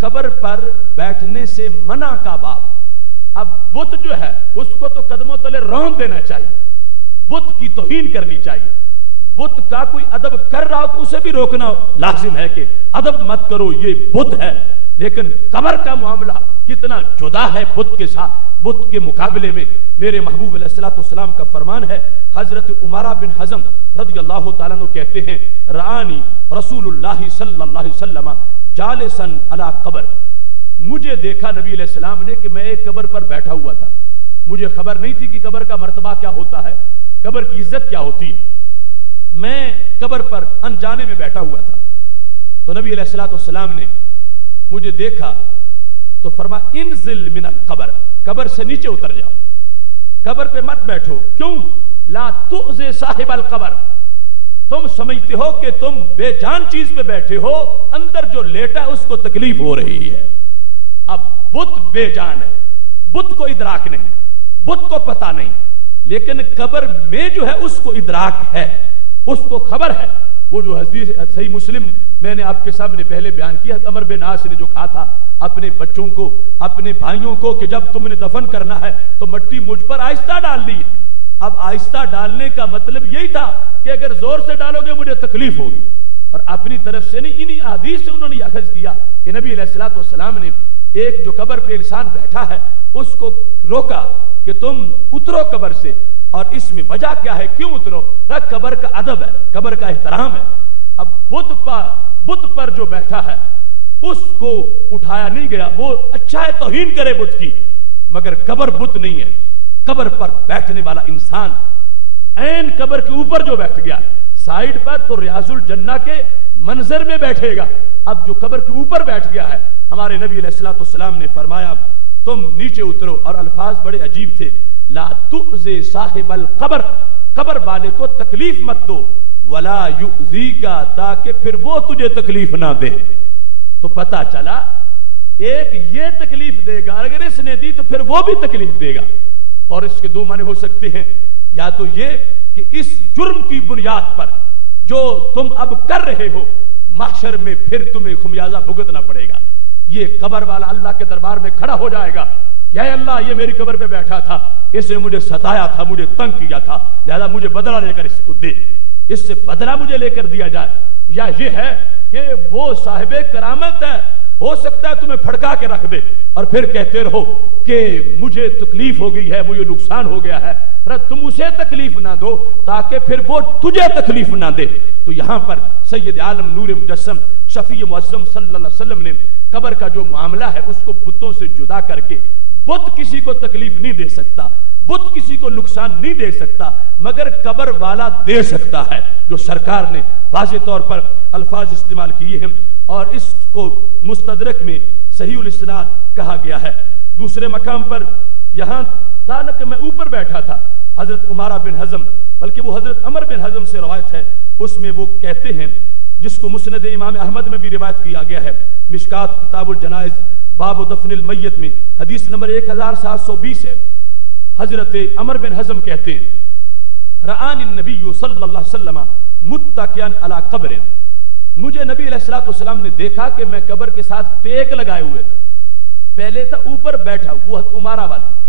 قبر پر بیٹھنے سے منع کا باب. اب بت جو ہے اس کو تو قدموں تلے رون دینا چاہیے، بت کی توہین کرنی چاہیے. بت کا کوئی ادب کر رہا تو اسے بھی روکنا لازم ہے کہ ادب مت کرو، یہ بت ہے. لیکن قبر کا معاملہ کتنا جدا ہے بت کے ساتھ. بت کے مقابلے میں میرے محبوب علیہ السلام کا فرمان ہے. حضرت عمارہ بن حزم رضی اللہ تعالیٰ عنہ کہتے ہیں رآنی رسول اللہ صلی اللہ علیہ وسلم جالسا علی قبر، مجھے دیکھا نبی علیہ السلام نے کہ میں ایک قبر پر بیٹھا ہوا تھا. مجھے خبر نہیں تھی کہ قبر کا مرتبہ کیا ہوتا ہے، قبر کی عزت کیا ہوتی ہے. میں قبر پر انجانے میں بیٹھا ہوا تھا تو نبی علیہ السلام نے مجھے دیکھا تو فرمایا انزل من القبر، قبر سے نیچے اتر جاؤ، قبر پہ مت بیٹھو. کیوں؟ لا تؤذی صاحب القبر، تم سمجھتے ہو کہ تم بے جان چیز پہ بیٹھے ہو، اندر جو لیٹا اس کو تکلیف ہو رہی ہے. اب بت بے جان ہے، بت کو ادراک نہیں، بت کو پتہ نہیں، لیکن قبر میں جو ہے اس کو ادراک ہے، اس کو خبر ہے. وہ جو حدیث صحیح مسلم میں نے آپ کے سامنے پہلے بیان کیا، عمر بن عاص نے جو کہا تھا اپنے بچوں کو، اپنے بھائیوں کو کہ جب تم نے دفن کرنا ہے تو مٹی مجھ پر آہستہ ڈالنی ہے. اب آہستہ ڈالنے کا مطلب یہی تھا کہ اگر زور سے ڈالو گے مجھے تکلیف ہوگی. اور اپنی طرف سے نہیں، انہی حدیث سے انہوں نے اخذ کیا کہ نبی علیہ السلام نے ایک جو قبر پہ انسان بیٹھا ہے اس کو روکا کہ تم اترو قبر سے. اور اس میں وجہ کیا ہے، کیوں اترو؟ قبر کا ادب ہے، قبر کا احترام ہے. اب بت پر جو بیٹھا ہے اس کو اٹھایا نہیں گیا. وہ اچھا ہے توہین کرے بت کی، مگر قبر بت نہیں ہے. قبر پر بیٹھنے والا انسان عین قبر کے اوپر جو بیٹھ گیا سائیڈ پر تو ریاض الجنہ کے منظر میں بیٹھے گا. اب جو قبر کے اوپر بیٹھ گیا ہے، ہمارے نبی علیہ السلام نے فرمایا تم نیچے اترو. اور الفاظ بڑے عجیب تھے، لا تؤذی صاحب القبر، قبر والے کو تکلیف مت دو، ولا یؤذیکا، تاکہ پھر وہ تجھے تکلیف نہ دے۔ تو پتہ چلا ایک یہ تکلیف دے گا، اگر اس نے دی تو پھر وہ بھی تکلیف دے گا۔ اور اس کے دو معنی ہو سکتے ہیں، یا تو یہ کہ اس جرم کی بنیاد پر جو تم اب کر رہے ہو محشر میں پھر تمہیں خمیازہ بھگتنا پڑے گا۔ یہ قبر والا اللہ کے دربار میں کھڑا ہو جائے گا کہ اے اللہ یہ میری قبر پہ بیٹھا تھا، اس نے مجھے ستایا تھا، مجھے تنگ کیا تھا، لہذا مجھے بدلہ لے کر اس کو دے، اس سے بدلہ مجھے لے کر دیا جائے۔ یا یہ ہے کہ وہ صاحب کرامت ہے، ہو سکتا ہے تمہیں پھڑکا کے رکھ دے اور پھر کہتے رہو کہ مجھے تکلیف ہو گئی ہے، مجھے نقصان ہو گیا ہے، تم اسے تکلیف نہ دو تاکہ پھر وہ تجھے تکلیف نہ دے۔ تو یہاں پر سید عالم نور مجسم شفیع معظم صلی اللہ علیہ وسلم نے قبر کا جو معاملہ ہے اس کو بتوں سے جدا کر کے، بت کسی کو تکلیف نہیں دے سکتا، بت کسی کو نقصان نہیں دے سکتا، مگر قبر والا دے سکتا ہے، جو سرکار نے واضح طور پر الفاظ استعمال کیے ہیں، اور اس کو مستدرک میں صحیح الاسناد کہا گیا ہے۔ دوسرے مقام پر یہاں تھا نہ کہ میں اوپر بیٹھا تھا، حضرت عمارہ بن حزم، بلکہ وہ حضرت عمر بن حزم سے روایت ہے، اس میں وہ کہتے ہیں جس کو مسند امام احمد میں بھی روایت کیا گیا ہے، مشکات کتاب الجنائز باب دفن المیت میں حدیث نمبر 1720 ہے۔ حضرت عمر بن حزم کہتے ہیں رآنی النبی صلی اللہ علیہ وسلم متکئا علی قبر، مجھے نبی علیہ السلام نے دیکھا کہ میں قبر کے ساتھ ٹیک لگائے ہوئے تھے، پہلے تھا اوپر بیٹھا، وہ عمارہ والے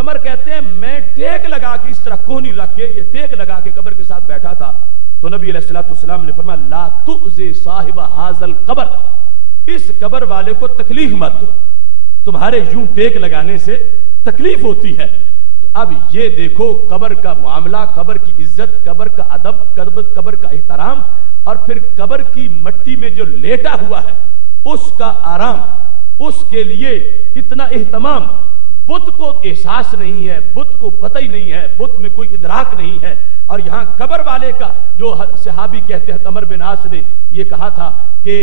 عمر کہتے ہیں میں ٹیک لگا کے اس طرح کوہنی رکھ کے یہ ٹیک لگا کے قبر کے ساتھ بیٹھا تھا، تو نبی علیہ السلام نے فرمایا لا تؤذی صاحب ھذا القبر، اس قبر والے کو تکلیف مت دو، تمہارے یوں ٹیک لگانے سے تکلیف ہوتی ہے۔ تو اب یہ دیکھو قبر کا معاملہ، قبر کی عزت، قبر کا ادب، قبر کا احترام، اور پھر قبر کی مٹی میں جو لیٹا ہوا ہے اس کا آرام، اس کے لیے اتنا اہتمام، بت کو احساس نہیں ہے، بت کو پتہ ہی نہیں ہے، بت میں کوئی ادراک نہیں ہے۔ اور یہاں قبر والے کا جو صحابی کہتے ہیں عمر بن عاص نے یہ کہا تھا کہ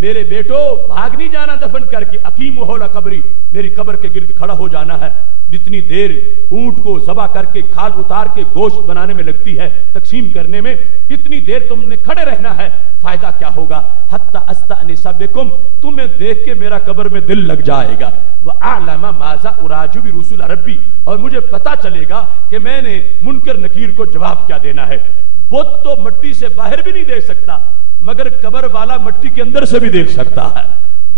میرے بیٹو بھاگ نہیں جانا دفن کر کے، اقیم حول قبری، میری قبر کے گرد کھڑا ہو جانا ہے، جتنی دیر اونٹ کو ذبح کر کے کھال اتار کے گوشت بنانے میں لگتی ہے، تقسیم کرنے میں، اتنی دیر تم نے کھڑے رہنا ہے، فائدہ کیا ہوگا؟ حتی استأنس بکم، تمہیں دیکھ کے میرا قبر میں دل لگ جائے گا، وَأَعْلَمَ مَاذَا أُرَاجِعُ بِرُسُلِ رَبِّي، اور مجھے پتا چلے گا کہ میں نے منکر نکیر کو جواب کیا دینا ہے۔ بت تو مٹی سے باہر بھی نہیں دیکھ سکتا، مگر قبر والا مٹی کے اندر سے بھی دیکھ سکتا ہے۔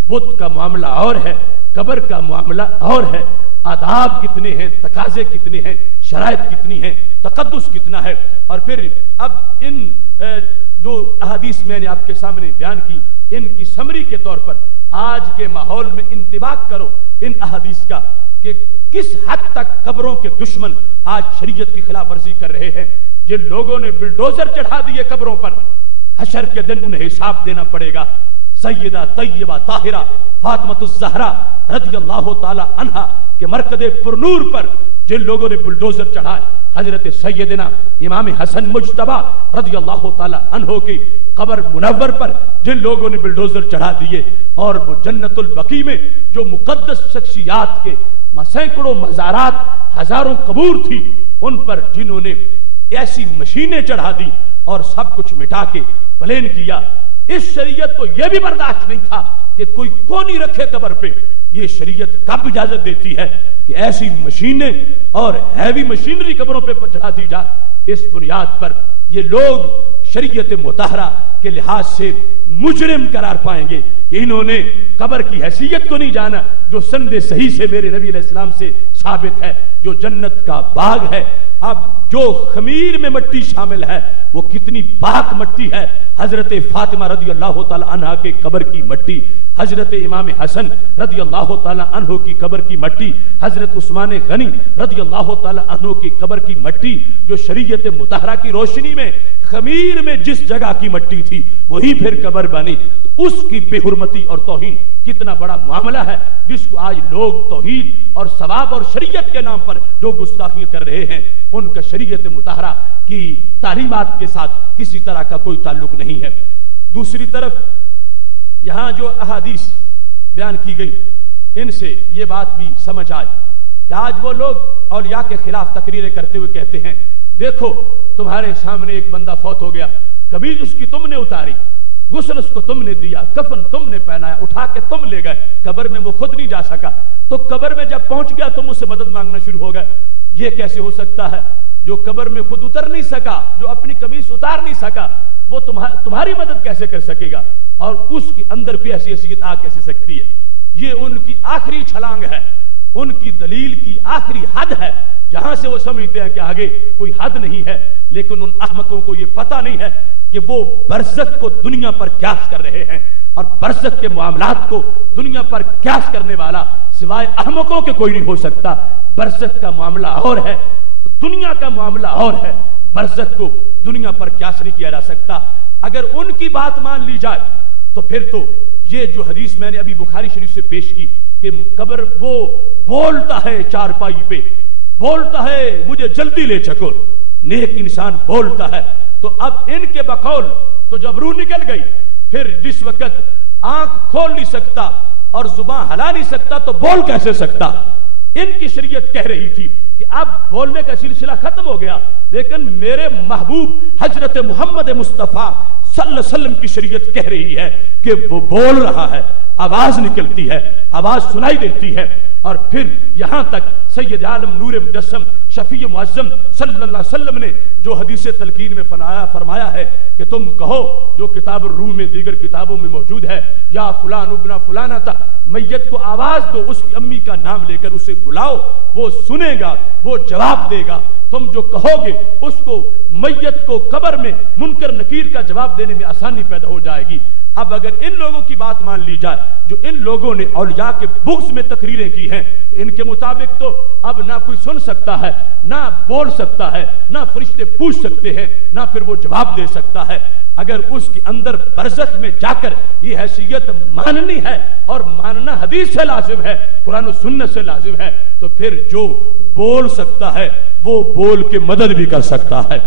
بت کا معاملہ اور ہے، قبر کا معاملہ اور ہے، آداب کتنے ہیں، تقاضے کتنے ہیں، شرائط کتنی ہیں، تقدس کتنا ہے۔ اور پھر اب ان جو احادیث میں نے آپ کے سامنے بیان کی، ان کی سمری کے طور پر آج کے ماحول میں انتباہ کرو ان احادیث کا کہ کس حد تک قبروں کے دشمن آج شریعت کی خلاف ورزی کر رہے ہیں۔ جن لوگوں نے بلڈوزر چڑھا دیے قبروں پر، حشر کے دن انہیں حساب دینا پڑے گا۔ سیدہ طیبہ طاہرہ فاطمۃ الزہرا رضی اللہ تعالی عنہا کے مرکز پرنور پر جن لوگوں نے بلڈوزر چڑھائے، حضرت سیدنا امام حسن مجتبی رضی اللہ تعالی عنہ کی قبر منور پر جن لوگوں نے بلڈوزر چڑھا دیے، اور وہ جنت البقیع میں جو مقدس شخصیات کے سینکڑوں مزارات، ہزاروں قبور تھی، ان پر جنہوں نے ایسی مشینیں چڑھا دی اور سب کچھ مٹا کے پلین کیا۔ اس شریعت کو یہ بھی برداشت نہیں تھا کہ کوئی کونی رکھے قبر پہ۔ یہ شریعت کب اجازت دیتی ہے کہ ایسی مشینیں اور ہیوی مشینری قبروں پہ چڑھا دی جائے؟ اس بنیاد پر یہ لوگ شریعت مطہرہ کے لحاظ سے مجرم قرار پائیں گے کہ انہوں نے قبر کی حیثیت کو نہیں جانا، جو سند صحیح سے میرے نبی علیہ السلام سے ثابت ہے، جو جنت کا باغ ہے۔ اب جو خمیر میں مٹی شامل ہے وہ کتنی پاک مٹی ہے۔ حضرت فاطمہ رضی اللہ تعالی عنہ کے قبر کی مٹی، حضرت امام حسن رضی اللہ تعالی عنہ کی قبر کی مٹی، حضرت عثمان غنی رضی اللہ تعالی عنہ کی قبر کی مٹی، جو شریعت مطہرہ کی روشنی میں خمیر میں جس جگہ کی مٹی تھی وہی پھر قبر بنی، تو اس کی بے حرمتی اور توہین کتنا بڑا معاملہ ہے، جس کو آج لوگ توحید اور ثواب اور شریعت کے نام پر جو گستاخیاں کر رہے ہیں، ان کا شریعت مطہرہ کی تعلیمات کے ساتھ کسی طرح کا کوئی تعلق نہیں ہے۔ دوسری طرف یہاں جو احادیث بیان کی گئی، ان سے یہ بات بھی سمجھ آئے کہ آج وہ لوگ اولیاء کے خلاف تقریریں کرتے ہوئے کہتے ہیں دیکھو تمہارے سامنے ایک بندہ فوت ہو گیا، قمیض اس کی تم نے اتاری، غسل اس کو تم نے دیا، کفن تم نے پہنایا، اٹھا کے تم لے گئے، قبر میں وہ خود نہیں جا سکا، تو قبر میں جب پہنچ گیا تم اس سے مدد مانگنا شروع ہو گئے۔ یہ کیسے ہو سکتا ہے؟ جو قبر میں خود اتر نہیں سکا، جو اپنی قمیص اتار نہیں سکا، وہ تمہاری مدد کیسے کر سکے گا؟ اور اس کے اندر کوئی ایسی حیثیت آ کیسے سکتی ہے؟ یہ ان کی آخری چھلانگ ہے، ان کی دلیل کی آخری حد ہے، جہاں سے وہ سمجھتے ہیں کہ آگے کوئی حد نہیں ہے۔ لیکن ان احمقوں کو یہ پتہ نہیں ہے کہ وہ برزخ کو دنیا پر قیاس کر رہے ہیں، اور برزخ کے معاملات کو دنیا پر قیاس کرنے والا سوائے احمقوں کے کوئی نہیں ہو سکتا۔ برزخ کا معاملہ اور ہے، دنیا کا معاملہ اور ہے، برزخ کو دنیا پر قیاس نہیں کیا جا سکتا۔ اگر ان کی بات مان لی جائے تو پھر تو یہ جو حدیث میں نے ابھی بخاری شریف سے پیش کی کہ قبر وہ بولتا ہے چارپائی پہ، بولتا ہے مجھے جلدی لے چکو، نیک انسان بولتا ہے۔ تو اب ان کے بقول تو جب روح نکل گئی، پھر جس وقت آنکھ کھول نہیں سکتا اور زبان ہلا نہیں سکتا تو بول کیسے سکتا؟ ان کی شریعت کہہ رہی تھی کہ اب بولنے کا سلسلہ ختم ہو گیا، لیکن میرے محبوب حضرت محمد مصطفیٰ صلی اللہ علیہ وسلم کی شریعت کہہ رہی ہے کہ وہ بول رہا ہے، آواز نکلتی ہے، آواز سنائی دیتی ہے۔ اور پھر یہاں تک سید عالم نور مجسم شفیع معظم صلی اللہ علیہ وسلم نے جو حدیث تلقین میں فرمایا ہے کہ تم کہو جو کتاب الروح میں دیگر کتابوں میں موجود ہے، یا فلان ابن فلانہ تا، میت کو آواز دو، اس کی امی کا نام لے کر اسے بلاؤ، وہ سنے گا، وہ جواب دے گا۔ تم جو کہو گے اس کو میت کو قبر میں منکر نکیر کا جواب دینے میں آسانی پیدا ہو جائے گی۔ اب اگر ان لوگوں کی بات مان لی جائے جو ان لوگوں نے اولیاء کے بغض میں تقریریں کی ہیں، ان کے مطابق تو اب نہ کوئی سن سکتا ہے، نہ بول سکتا ہے، نہ فرشتے پوچھ سکتے ہیں، نہ پھر وہ جواب دے سکتا ہے۔ اگر اس کے اندر برزخ میں جا کر یہ حیثیت ماننی ہے اور ماننا حدیث سے لازم ہے، قرآن و سنت سے لازم ہے، تو پھر جو بول سکتا ہے وہ بول کے مدد بھی کر سکتا ہے۔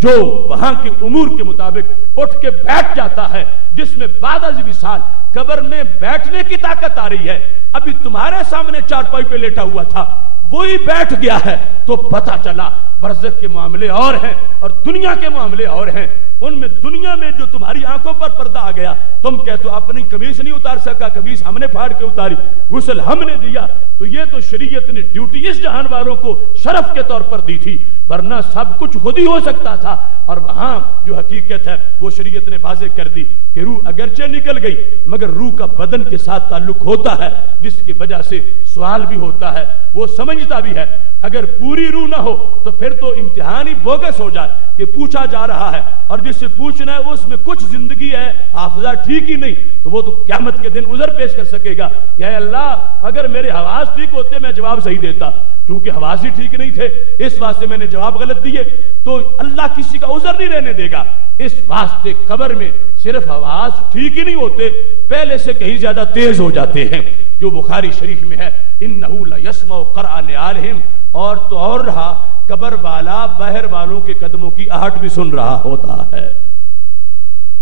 جو وہاں کے امور کے مطابق اٹھ کے بیٹھ جاتا ہے، جس میں بعد از وصال قبر میں بیٹھنے کی طاقت آ رہی ہے، ابھی تمہارے سامنے چارپائی پہ لیٹا ہوا تھا، وہی بیٹھ گیا ہے، تو پتہ چلا برزخ کے معاملے اور ہیں اور دنیا کے معاملے اور ہیں۔ ان میں دنیا میں جو تمہاری آنکھوں پر پردہ آ گیا، تم کہتے ہو اپنی قمیص نہیں اتار سکا، قمیص ہم نے پھاڑ کے اتاری، غسل ہم نے دیا، تو یہ تو شریعت نے ڈیوٹی اس جہان والوں کو شرف کے طور پر دی تھی، ورنہ سب کچھ خود ہی ہو سکتا تھا۔ اور وہاں جو حقیقت ہے وہ شریعت نے واضح کر دی کہ روح اگرچہ نکل گئی مگر روح کا بدن کے ساتھ تعلق ہوتا ہے، جس کی وجہ سے سوال بھی ہوتا ہے، وہ سمجھتا بھی ہے۔ اگر پوری روح نہ ہو تو پھر تو امتحان ہی بوگس ہو جائے کہ پوچھا جا رہا ہے، اور جس سے پوچھنا ہے اس میں کچھ زندگی ہے، حافظہ ٹھیک ہی نہیں، تو وہ تو قیامت کے دن عذر پیش کر سکے گا کہ اے اللہ اگر میرے حواس ٹھیک ہوتے میں جواب صحیح دیتا، چونکہ حواس ہی ٹھیک نہیں تھے اس واسطے میں نے جواب غلط دیے، تو اللہ کسی کا عذر نہیں رہنے دے گا۔ اس واسطے قبر میں صرف حواس ٹھیک ہی نہیں ہوتے، پہلے سے کہیں زیادہ تیز ہو جاتے ہیں، جو بخاری شریف میں ہے انہو لیسمع قرع نعالہم، اور تو اور رہا قبر والا باہر والوں کے قدموں کی آہٹ بھی سن رہا ہوتا ہے۔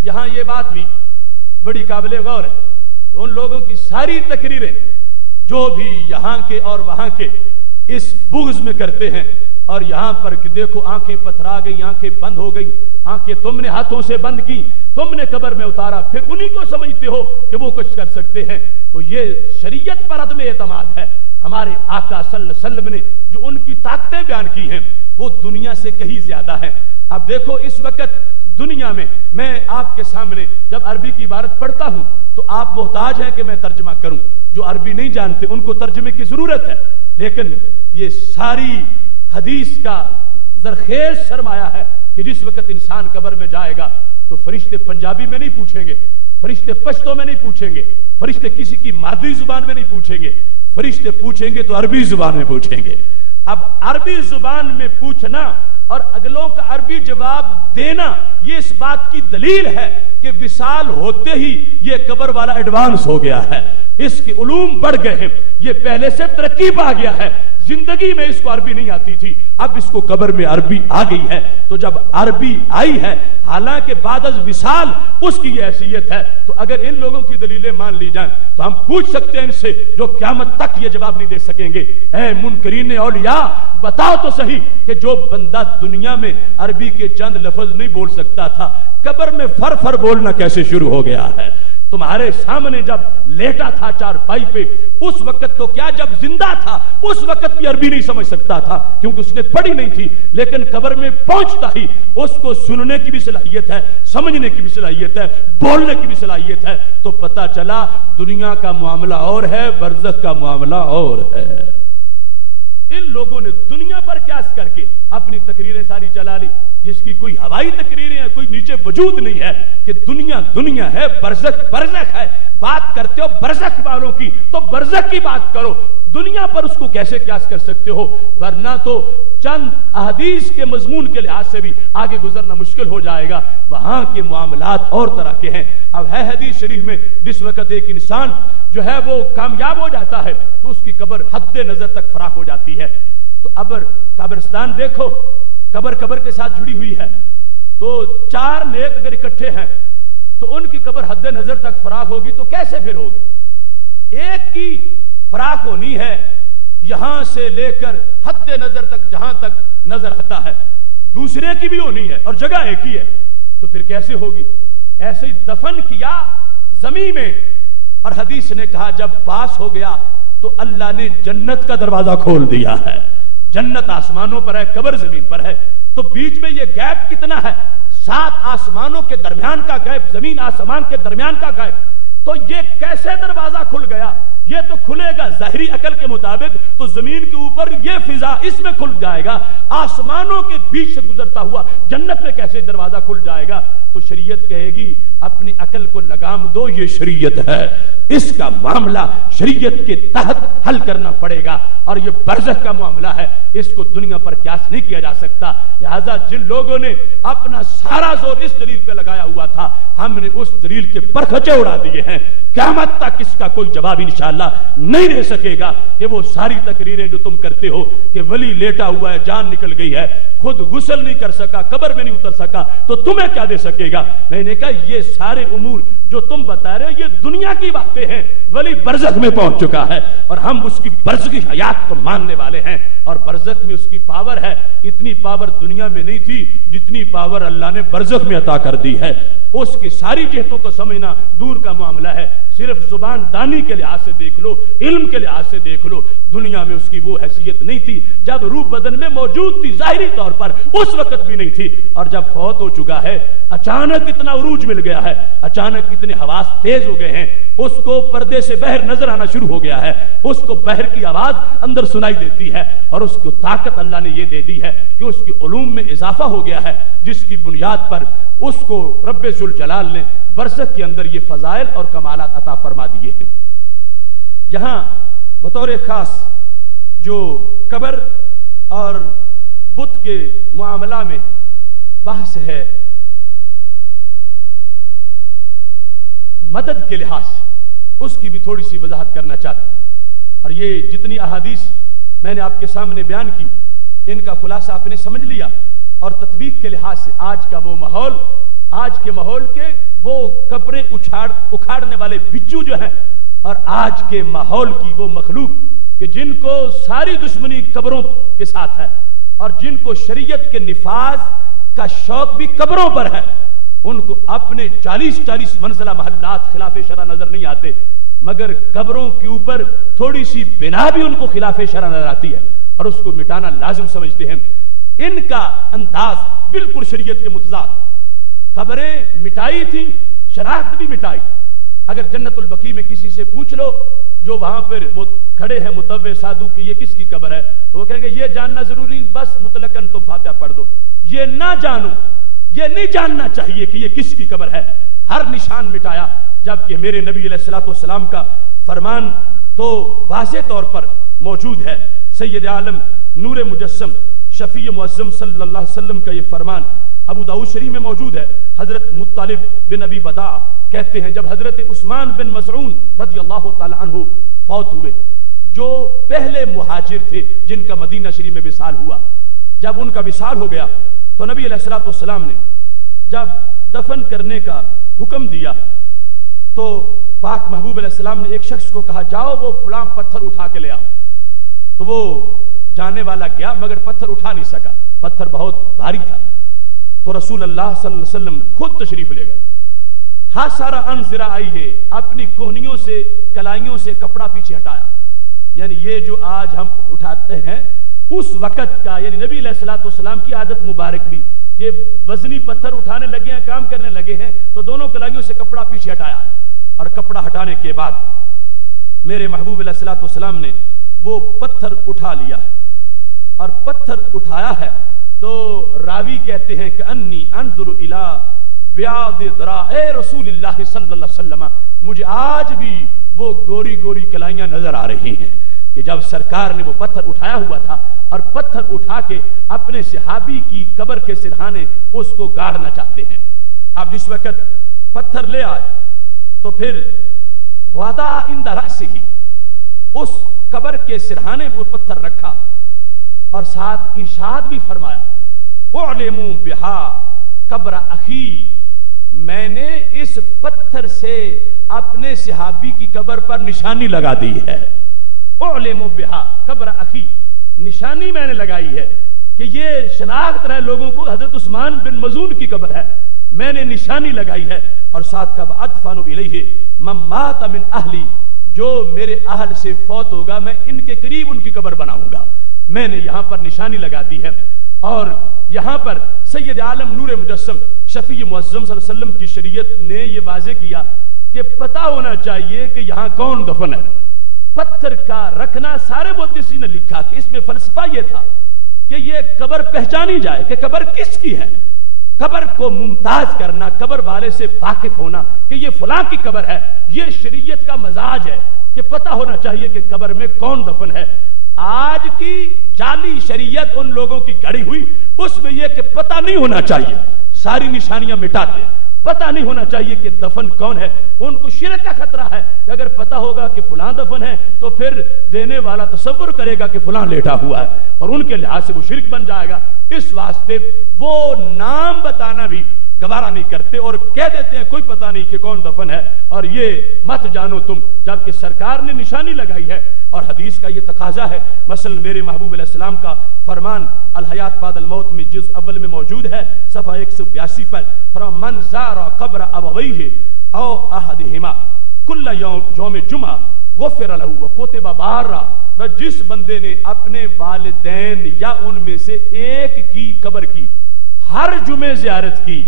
یہاں یہ بات بھی بڑی قابل غور ہے کہ ان لوگوں کی ساری تقریریں جو بھی یہاں کے اور وہاں کے اس بغض میں کرتے ہیں، اور یہاں پر کہ دیکھو آنکھیں پتھرا گئی، آنکھیں بند ہو گئی، آنکھیں تم نے ہاتھوں سے بند کی، تم نے قبر میں اتارا، پھر انہی کو سمجھتے ہو کہ وہ کچھ کر سکتے ہیں، تو یہ شریعت پر عدم اعتماد ہے۔ ہمارے آقا صلی اللہ علیہ وسلم نے جو ان کی طاقتیں بیان کی ہیں وہ دنیا سے کہیں زیادہ ہیں۔ اب دیکھو اس وقت دنیا میں آپ کے سامنے جب عربی کی عبارت پڑھتا ہوں تو آپ محتاج ہیں کہ میں ترجمہ کروں، جو عربی نہیں جانتے ان کو ترجمے کی ضرورت ہے، لیکن یہ ساری حدیث کا زرخیز سرمایہ ہے کہ جس وقت انسان قبر میں جائے گا تو فرشتے پنجابی میں نہیں پوچھیں گے، فرشتے پشتو میں نہیں پوچھیں گے، فرشتے کسی کی مادری زبان میں نہیں پوچھیں گے، فرشتے پوچھیں گے تو عربی زبان میں پوچھیں گے۔ اب عربی زبان میں پوچھنا اور اگلوں کا عربی جواب دینا یہ اس بات کی دلیل ہے کہ وصال ہوتے ہی یہ قبر والا ایڈوانس ہو گیا ہے، اس کے علوم بڑھ گئے ہیں، یہ پہلے سے ترقی پا گیا ہے۔ زندگی میں اس کو عربی نہیں آتی تھی، اب اس کو قبر میں عربی آ گئی ہے۔ تو جب عربی آئی ہے، حالانکہ بعد از وصال اس کی یہ حیثیت ہے، تو اگر ان لوگوں کی دلیلیں مان لی جائیں تو ہم پوچھ سکتے ہیں ان سے، جو قیامت تک یہ جواب نہیں دے سکیں گے، اے منکرین اولیاء بتاؤ تو صحیح کہ جو بندہ دنیا میں عربی کے چند لفظ نہیں بول سکتا تھا، قبر میں فر فر بولنا کیسے شروع ہو گیا ہے؟ تمہارے سامنے جب لیٹا تھا چارپائی پہ، اس وقت تو کیا، جب زندہ تھا اس وقت بھی عربی نہیں سمجھ سکتا تھا کیونکہ اس نے پڑھی نہیں تھی، لیکن قبر میں پہنچتا ہی اس کو سننے کی بھی صلاحیت ہے، سمجھنے کی بھی صلاحیت ہے، بولنے کی بھی صلاحیت ہے۔ تو پتہ چلا دنیا کا معاملہ اور ہے، برزخ کا معاملہ اور ہے۔ ان لوگوں نے دنیا پر قیاس کر کے اپنی تقریریں ساری چلا لی، جس کی کوئی ہوائی تقریریں ہیں، کوئی نیچے وجود نہیں ہے، کہ دنیا دنیا ہے، برزخ برزخ ہے۔ بات کرتے ہو برزخ والوں کی تو برزخ کی بات کرو، دنیا پر اس کو کیسے قیاس کر سکتے ہو؟ ورنہ تو چند احادیث کے مضمون کے لحاظ سے بھی آگے گزرنا مشکل ہو جائے گا، وہاں کے معاملات اور طرح کے ہیں۔ اب ہے حدیث شریف میں جس وقت ایک انسان جو ہے وہ کامیاب ہو جاتا ہے تو اس کی قبر حد نظر تک فراخ ہو جاتی ہے۔ تو ابر قبرستان دیکھو، قبر کے ساتھ جڑی ہوئی ہے، تو چار نیک اگر اکٹھے ہیں تو ان کی قبر حد نظر تک فراخ ہوگی تو کیسے پھر ہوگی؟ ایک کی فراخ ہونی ہے یہاں سے لے کر حد نظر تک جہاں تک نظر آتا ہے، دوسرے کی بھی ہونی ہے اور جگہ ایک ہی ہے، تو پھر کیسے ہوگی؟ ایسے ہی دفن کیا زمین میں، اور حدیث نے کہا جب پاس ہو گیا تو اللہ نے جنت کا دروازہ کھول دیا ہے۔ جنت آسمانوں پر ہے، قبر زمین پر ہے، تو بیچ میں یہ گیپ کتنا ہے؟ 7 آسمانوں کے درمیان کا گیپ، زمین آسمان کے درمیان کا گیپ، تو یہ کیسے دروازہ کھل گیا؟ یہ تو کھلے گا ظاہری عقل کے مطابق تو زمین کے اوپر یہ فضا اس میں کھل جائے گا، آسمانوں کے بیچ سے گزرتا ہوا جنت میں کیسے دروازہ کھل جائے گا؟ تو شریعت کہے گی اپنی عقل کو لگام دو، یہ شریعت ہے، اس کا معاملہ شریعت کے تحت حل کرنا پڑے گا، اور یہ برزخ کا معاملہ ہے، اس کو دنیا پر قیاس نہیں کیا جا سکتا۔ لہذا جن لوگوں نے اپنا سارا زور اس دلیل پہ لگایا ہوا تھا، ہم نے اس دلیل کے پرخچے اڑا دیے ہیں، قیامت تک اس کا کوئی جواب انشاءاللہ نہیں دے سکے گا کہ وہ ساری تقریریں جو تم کرتے ہو کہ ولی لیٹا ہوا ہے، جان نکل گئی ہے، خود غسل نہیں کر سکا، قبر میں نہیں اتر سکا، تو تمہیں کیا دے سکے گا؟ میں نے کہا یہ سارے امور جو تم بتا رہے ہو یہ دنیا کی باتیں ہیں، ولی برزخ میں پہنچ چکا ہے اور ہم اس کی برزخی حیات کو ماننے والے ہیں، اور برزخ میں اس کی پاور ہے، اتنی پاور دنیا میں نہیں تھی جتنی پاور اللہ نے برزخ میں عطا کر دی ہے۔ اس کی ساری جہتوں کو سمجھنا دور کا معاملہ ہے، صرف زبان دانی کے لحاظ سے دیکھ لو، علم کے لحاظ سے دیکھ لو، دنیا میں اس کی وہ حیثیت نہیں تھی، جب روح بدن میں موجود تھی ظاہری طور پر اس وقت بھی نہیں تھی، اور جب فوت ہو چکا ہے اچانک اتنا عروج مل گیا ہے، اچانک اتنے حواس تیز ہو گئے ہیں، اس کو پردے سے بہر نظر آنا شروع ہو گیا ہے، اس کو بہر کی آواز اندر سنائی دیتی ہے، اور اس کو طاقت اللہ نے یہ دے دی ہے کہ اس کی علوم میں اضافہ ہو گیا ہے، جس کی بنیاد پر اس کو رب ذوالجلال نے برزخ کے اندر یہ فضائل اور کمالات عطا فرما دیے ہیں۔ یہاں بطور خاص جو قبر اور بت کے معاملہ میں بحث ہے، مدد کے لحاظ اس کی بھی تھوڑی سی وضاحت کرنا چاہتا ہوں، اور یہ جتنی احادیث میں نے آپ کے سامنے بیان کی ان کا خلاصہ آپ نے سمجھ لیا، اور تطبیق کے لحاظ سے آج کا وہ ماحول، آج کے ماحول کے وہ قبریں اکھاڑنے والے بچو جو ہیں، اور آج کے ماحول کی وہ مخلوق کہ جن کو ساری دشمنی قبروں کے ساتھ ہے، اور جن کو شریعت کے نفاذ کا شوق بھی قبروں پر ہے، ان کو اپنے 40 منزلہ محلات خلاف شرع نظر نہیں آتے، مگر قبروں کے اوپر تھوڑی سی بنا بھی ان کو خلاف شرع نظر آتی ہے اور اس کو مٹانا لازم سمجھتے ہیں۔ ان کا انداز بالکل شریعت کے متضاد، قبریں مٹائی تھیں، شناخت بھی مٹائی۔ اگر جنت البقیع میں کسی سے پوچھ لو جو وہاں پر کھڑے ہیں متوع سادو کہ یہ کس کی قبر ہے، تو وہ کہیں گے یہ جاننا ضروری، بس مطلقاً تم فاتحہ پڑھ دو، یہ نہ جانو، یہ نہیں جاننا چاہیے کہ یہ کس کی قبر ہے۔ ہر نشان مٹایا، جبکہ میرے نبی علیہ السلام کا فرمان تو واضح طور پر موجود ہے۔ سید عالم نور مجسم شفیع معظم صلی اللہ علیہ وسلم کا یہ فرمان ابو داؤد شریف میں موجود ہے۔ حضرت مطلب بن ابی وداع کہتے ہیں جب حضرت عثمان بن مظعون رضی اللہ تعالی عنہ فوت ہوئے، جو پہلے مہاجر تھے جن کا مدینہ شریف میں وصال ہوا، جب ان کا وصال ہو گیا تو نبی علیہ الصلوۃ والسلام نے جب دفن کرنے کا حکم دیا تو پاک محبوب علیہ السلام نے ایک شخص کو کہا جاؤ وہ فلاں پتھر اٹھا کے لے آؤ. تو وہ جانے والا گیا مگر پتھر اٹھا نہیں سکا، پتھر بہت بھاری تھا. تو رسول اللہ صلی اللہ علیہ وسلم خود تشریف لے گئے. ہاں سارا ان ذراعی ہے، اپنی کوہنیوں سے کلائیوں سے کپڑا پیچھے ہٹایا. یعنی یہ جو آج ہم اٹھاتے ہیں اس وقت کا، یعنی نبی علیہ الصلوۃ والسلام کی عادت مبارک بھی کہ وزنی پتھر اٹھانے لگے ہیں، کام کرنے لگے ہیں تو دونوں کلائیوں سے کپڑا پیچھے ہٹایا. اور کپڑا ہٹانے کے بعد میرے محبوب علیہ الصلوۃ والسلام نے وہ پتھر اٹھا لیا اور پتھر اٹھایا ہے. تو راوی کہتے ہیں کہ انی انظر الی بیاض ذراع رسول اللہ صلی اللہ علیہ وسلم، مجھے آج بھی وہ گوری گوری کلائیاں نظر آ رہی ہیں کہ جب سرکار نے وہ پتھر اٹھایا ہوا تھا اور پتھر اٹھا کے اپنے صحابی کی قبر کے سرہانے اس کو گاڑنا چاہتے ہیں. اب جس وقت پتھر لے آئے تو پھر وضع عند رأسہ، اس قبر کے سرہانے وہ پتھر رکھا اور ساتھ ارشاد بھی فرمایا اعلموا بہا قبر اخی، میں نے اس پتھر سے اپنے صحابی کی قبر پر نشانی لگا دی ہے. اعلموا بہا قبر اخی، نشانی میں نے لگائی ہے کہ یہ شناخت رہے لوگوں کو حضرت عثمان بن مظعون کی قبر ہے، میں نے نشانی لگائی ہے. اور ساتھ کا ادفن الیہ من مات من اہلی، جو میرے اہل سے فوت ہوگا میں ان کے قریب ان کی قبر بناؤں گا. میں نے یہاں پر نشانی لگا دی ہے. اور یہاں پر سید عالم نور مجسم شفیع معظم صلی اللہ علیہ وسلم کی شریعت نے یہ واضح کیا کہ پتہ ہونا چاہیے کہ یہاں کون دفن ہے. پتھر کا رکھنا سارے محدثین نے لکھا کہ اس میں فلسفہ یہ تھا کہ یہ قبر پہچانی جائے کہ قبر کس کی ہے. قبر کو ممتاز کرنا، قبر والے سے واقف ہونا کہ یہ فلاں کی قبر ہے، یہ شریعت کا مزاج ہے کہ پتہ ہونا چاہیے کہ قبر میں کون دفن ہے. آج کی جعلی شریعت ان لوگوں کی گھڑی ہوئی، اس میں یہ کہ پتہ نہیں ہونا چاہیے، ساری نشانیاں مٹاتے، پتہ نہیں ہونا چاہیے کہ دفن کون ہے. ان کو شرک کا خطرہ ہے کہ اگر پتہ ہوگا کہ فلاں دفن ہے تو پھر دینے والا تصور کرے گا کہ فلاں لیٹا ہوا ہے اور ان کے لحاظ سے وہ شرک بن جائے گا. اس واسطے وہ نام بتانا بھی گوارا نہیں کرتے اور کہہ دیتے ہیں کوئی پتہ نہیں کہ کون دفن ہے اور یہ مت جانو تم، جبکہ سرکار نے نشانی لگائی ہے. اور حدیث کا یہ تقاضا ہے، مثلا میرے محبوب علیہ السلام کا فرمان الحیات بعد الموت میں جز اول میں موجود ہے، صفحہ 182 پر، فرمان من زار قبر ابویہ او احدہما کل یوم جمعہ غفر لہ وکتب بارا. جس بندے نے اپنے والدین یا ان میں سے ایک کی قبر کی ہر جمعے زیارت کی،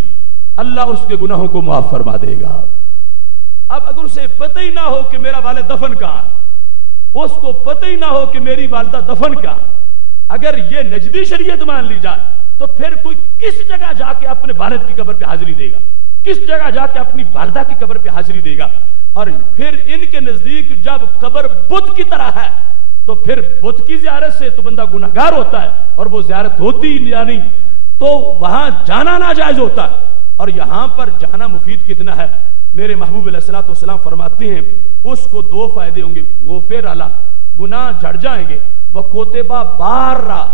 اللہ اس کے گناہوں کو معاف فرما دے گا. اب اگر اسے پتہ ہی نہ ہو کہ میرا والد دفن کہاں، اس کو پتہ ہی نہ ہو کہ میری والدہ دفن کہاں، اگر یہ نجدی شریعت مان لی جائے تو پھر کوئی کس جگہ جا کے اپنے والد کی قبر پہ حاضری دے گا، کس جگہ جا کے اپنی والدہ کی قبر پہ حاضری دے گا. اور پھر ان کے نزدیک جب قبر بت کی طرح ہے تو پھر بت کی زیارت سے تو بندہ گناہگار ہوتا ہے اور وہ زیارت ہوتی نہیں تو وہاں جانا ناجائز ہوتا ہے. اور یہاں پر جانا مفید کتنا ہے. میرے محبوب علیہ الصلوۃ والسلام فرماتے ہیں اس کو دو فائدے ہوں گے، غفر اللہ، گناہ جھڑ جائیں گے، وکتبہ بارا،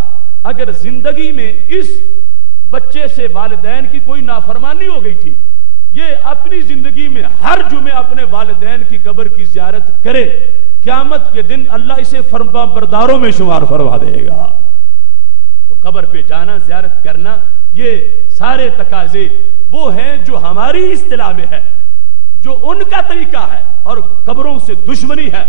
اگر زندگی میں اس بچے سے والدین کی کوئی نافرمانی ہو گئی تھی، یہ اپنی زندگی میں ہر جمعے اپنے والدین کی قبر کی زیارت کرے، قیامت کے دن اللہ اسے فرما برداروں میں شمار فرما دے گا. تو قبر پہ جانا، زیارت کرنا، یہ سارے تقاضے وہ ہیں جو ہماری اصطلاح میں ہے، جو ان کا طریقہ ہے اور قبروں سے دشمنی ہے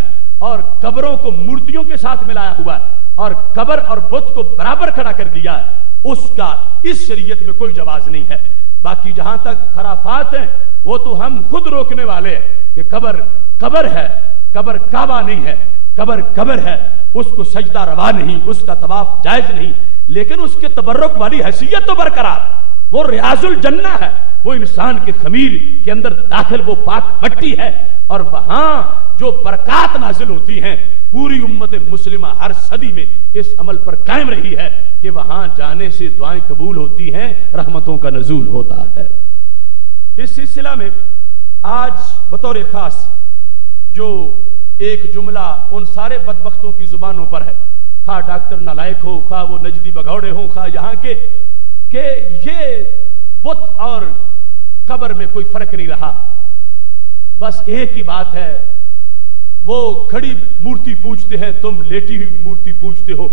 اور قبروں کو مورتیوں کے ساتھ ملایا ہوا ہے اور قبر اور بت کو برابر کھڑا کر دیا ہے، اس کا اس شریعت میں کوئی جواز نہیں ہے. باقی جہاں تک خرافات ہیں وہ تو ہم خود روکنے والے ہیں کہ قبر ہے، قبر کعبہ نہیں ہے، قبر ہے، اس کو سجدہ روا نہیں، اس کا طواف جائز نہیں، لیکن اس کے تبرک والی حیثیت تو برقرار، وہ ریاض الجنہ ہے، وہ انسان کے خمیر کے اندر داخل وہ پاک مٹی ہے اور وہاں جو برکات نازل ہوتی ہیں پوری امت مسلمہ ہر صدی میں اس عمل پر قائم رہی ہے کہ وہاں جانے سے دعائیں قبول ہوتی ہیں، رحمتوں کا نزول ہوتا ہے. اس سلسلہ میں آج بطور خاص جو ایک جملہ ان سارے بدبختوں کی زبانوں پر ہے، خواہ ڈاکٹر نالائق ہو، خواہ وہ نجدی بگھوڑے ہوں، خواہ یہاں کے، کہ یہ بت اور قبر میں کوئی فرق نہیں رہا، بس ایک ہی بات ہے، وہ کھڑی مورتی پوجتے ہیں، تم لیٹی ہوئی مورتی پوجتے ہو۔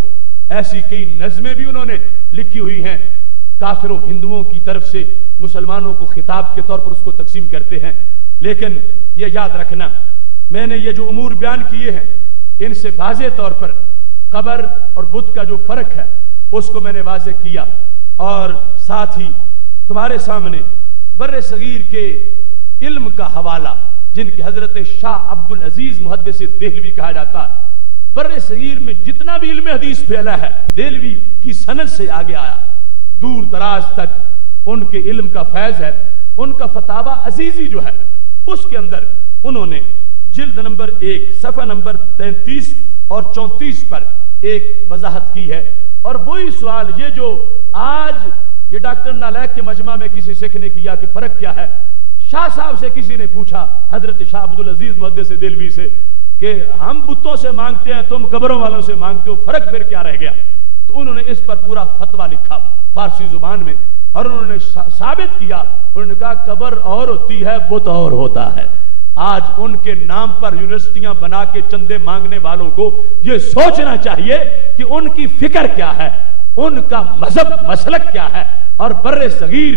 ایسی کئی نظمیں بھی انہوں نے لکھی ہوئی ہیں، کافروں ہندوؤں کی طرف سے مسلمانوں کو خطاب کے طور پر اس کو تقسیم کرتے ہیں۔ لیکن یہ یاد رکھنا، میں نے یہ جو امور بیان کیے ہیں، ان سے واضح طور پر قبر اور بت کا جو فرق ہے اس کو میں نے واضح کیا، اور ساتھ ہی تمہارے سامنے بر صغیر کے علم کا حوالہ، جن کے حضرت شاہ عبد العزیز محدث دہلوی کہا جاتا ہے، بر صغیر میں جتنا بھی علم حدیث پھیلا ہے دہلوی کی سند سے آگے آیا، دور دراز تک ان کے علم کا فیض ہے۔ ان کا فتاوی عزیزی جو ہے اس کے اندر انہوں نے جلد نمبر 1 صفحہ نمبر 33 اور 34 پر ایک وضاحت کی ہے، اور وہی سوال یہ جو آج یہ ڈاکٹر نالائق کے مجمع میں کسی سکھ نے کیا کہ فرق کیا ہے، شاہ صاحب سے کسی نے پوچھا حضرت شاہ عبد العزیز محدث دہلوی سے کہ ہم بتوں سے مانگتے ہیں، تم قبروں والوں سے مانگتے ہو، فرق پھر کیا رہ گیا؟ تو انہوں نے اس پر پورا فتویٰ لکھا فارسی زبان میں، اور انہوں نے ثابت کیا، انہوں نے کہا قبر اور ہوتی ہے، بت اور ہوتا ہے۔ آج ان کے نام پر یونیورسٹیاں بنا کے چندے مانگنے والوں کو یہ سوچنا چاہیے کہ ان کی فکر کیا ہے، ان کا مذہب مسلک کیا ہے، اور بر صغیر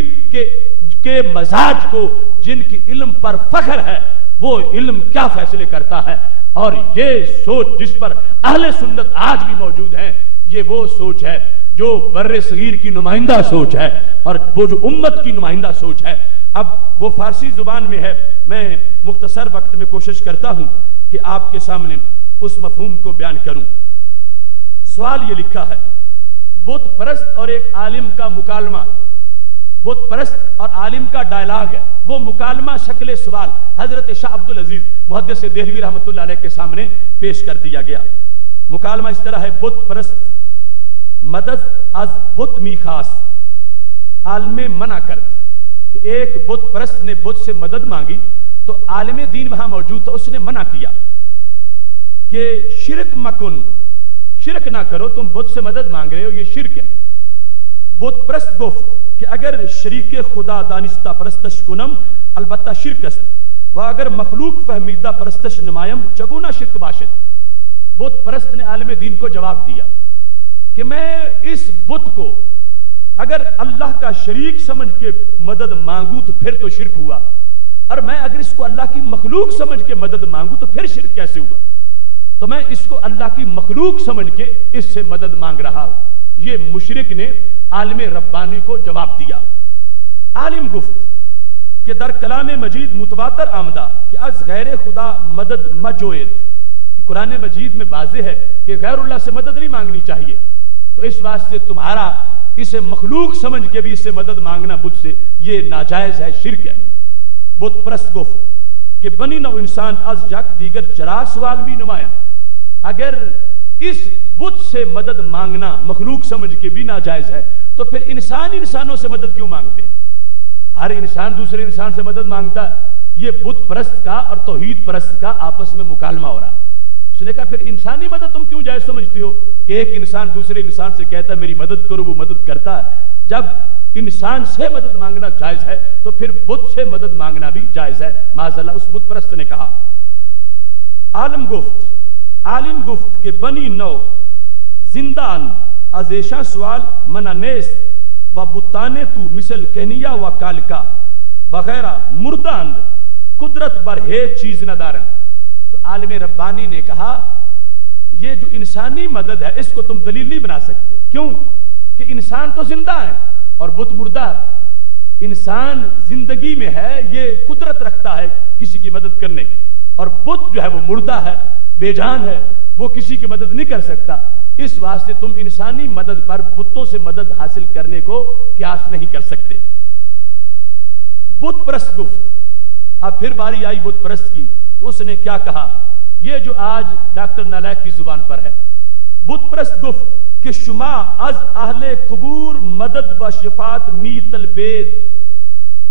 کے مزاج کو جن کی علم پر فخر ہے وہ علم کیا فیصلے کرتا ہے۔ اور یہ سوچ جس پر اہل سنت آج بھی موجود ہیں، یہ وہ سوچ ہے جو بر صغیر کی نمائندہ سوچ ہے، اور وہ جو امت کی نمائندہ سوچ ہے۔ اب وہ فارسی زبان میں ہے، میں مختصر وقت میں کوشش کرتا ہوں کہ آپ کے سامنے اس مفہوم کو بیان کروں۔ سوال یہ لکھا ہے، بت پرست اور ایک عالم کا مکالمہ، بت پرست اور عالم کا ڈائلاگ ہے، وہ مکالمہ شکل سوال حضرت شاہ عبد العزیز محدث دہلوی رحمۃ اللہ علیہ کے سامنے پیش کر دیا گیا۔ مکالمہ اس طرح ہے، بت پرست مدد از بت می خواست، عالم منع کرد، کہ ایک بت پرست نے بت سے مدد مانگی تو عالم دین وہاں موجود تھا، اس نے منع کیا کہ شرک مکن، شرک نہ کرو، تم بت سے مدد مانگ رہے ہو، یہ شرک ہے۔ بت پرست گفت کہ اگر شریک خدا دانستہ پرستش کنم البتہ شرک است، و اگر مخلوق فہمیدہ پرستش نمایم چگونا شرک باشد۔ بت پرست نے عالم دین کو جواب دیا کہ میں اس بت کو اگر اللہ کا شریک سمجھ کے مدد مانگوں تو پھر تو شرک ہوا، اور میں اگر اس کو اللہ کی مخلوق سمجھ کے مدد مانگوں تو پھر شرک کیسے ہوا؟ تو میں اس کو اللہ کی مخلوق سمجھ کے اس سے مدد مانگ رہا ہوں۔ یہ مشرک نے عالم ربانی کو جواب دیا۔ عالم گفت کہ در کلام مجید متواتر آمدہ کہ از غیر خدا مدد مجوید، کہ قرآن مجید میں واضح ہے کہ غیر اللہ سے مدد نہیں مانگنی چاہیے، تو اس واسطے تمہارا اسے مخلوق سمجھ کے بھی اس سے مدد مانگنا بت سے یہ ناجائز ہے، شرک ہے۔ بت پرست گفت کہ بنی نو انسان از یک دیگر چرا سوال بھی نمایاں، اگر اس بت سے مدد مانگنا مخلوق سمجھ کے بھی ناجائز ہے تو پھر انسان انسانوں سے مدد کیوں مانگتے ہیں؟ ہر انسان دوسرے انسان سے مدد مانگتا ہے۔ یہ بت پرست کا اور توحید پرست کا آپس میں مکالمہ ہو رہا۔ اس نے کہا پھر انسانی مدد تم کیوں جائز سمجھتی ہو کہ ایک انسان دوسرے انسان سے کہتا ہے میری مدد کرو، وہ مدد کرتا ہے؟ جب انسان سے مدد مانگنا جائز ہے تو پھر بت سے مدد مانگنا بھی جائز ہے، معاذ اللہ۔ اس بت پرست نے کہا۔ عالم گفت کہ بنی نو زندان از ایشا سوال منع نیست و بتانے تو مثل کہنیا و کالکا وغیرہ مرداند قدرت بر ہے چیز نہ دارن۔ تو عالم ربانی نے کہا یہ جو انسانی مدد ہے اس کو تم دلیل نہیں بنا سکتے، کیوں کہ انسان تو زندہ ہے اور بت مردہ ہے۔ انسان زندگی میں ہے، یہ قدرت رکھتا ہے کسی کی مدد کرنے کی، اور بت جو ہے وہ مردہ ہے، بے جان ہے، وہ کسی کی مدد نہیں کر سکتا۔ اس واسطے تم انسانی مدد پر بتوں سے مدد حاصل کرنے کو قیاس نہیں کر سکتے۔ بت پرست گفت۔ اب پھر باری آئی بت پرست کی، تو اس نے کیا کہا؟ یہ جو آج ڈاکٹر نالائق کی زبان پر ہے۔ بت پرست گفت کہ شما از اہل قبور مدد و شفاعت می طلبید،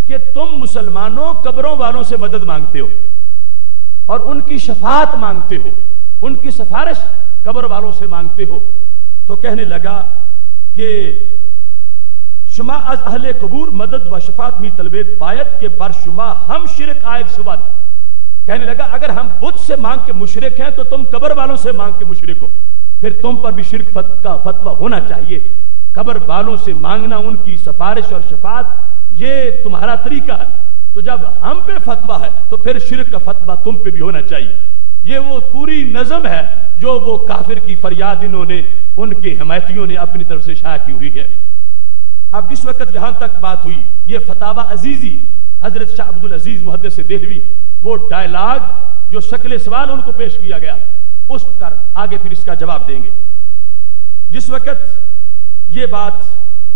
کہ تم مسلمانوں قبروں والوں سے مدد مانگتے ہو۔ اور ان کی شفاعت مانگتے ہو، ان کی سفارش قبر والوں سے مانگتے ہو، تو کہنے لگا کہ شما از اہل قبور مدد و شفاعت می طلبید باید کے بر شما ہم شرک آئد سواد. کہنے لگا اگر ہم بت سے مانگ کے مشرک ہیں تو تم قبر والوں سے مانگ کے مشرک ہو، پھر تم پر بھی شرک کا فتویٰ ہونا چاہیے. قبر والوں سے مانگنا ان کی سفارش اور شفاعت یہ تمہارا طریقہ ہے، تو جب ہم پہ فتویٰ ہے تو پھر شرک کا فتویٰ تم پہ بھی ہونا چاہیے. یہ وہ پوری نظم ہے جو وہ کافر کی فریاد انہوں نے ان کے حمایتیوں نے اپنی طرف سے شائع کی ہوئی ہے. اب جس وقت یہاں تک بات ہوئی، یہ فتاوی عزیزی حضرت شاہ عبد العزیز محدث دہلوی، وہ ڈائلاگ جو شکل سوال ان کو پیش کیا گیا، اس پر آگے پھر اس کا جواب دیں گے. جس وقت یہ بات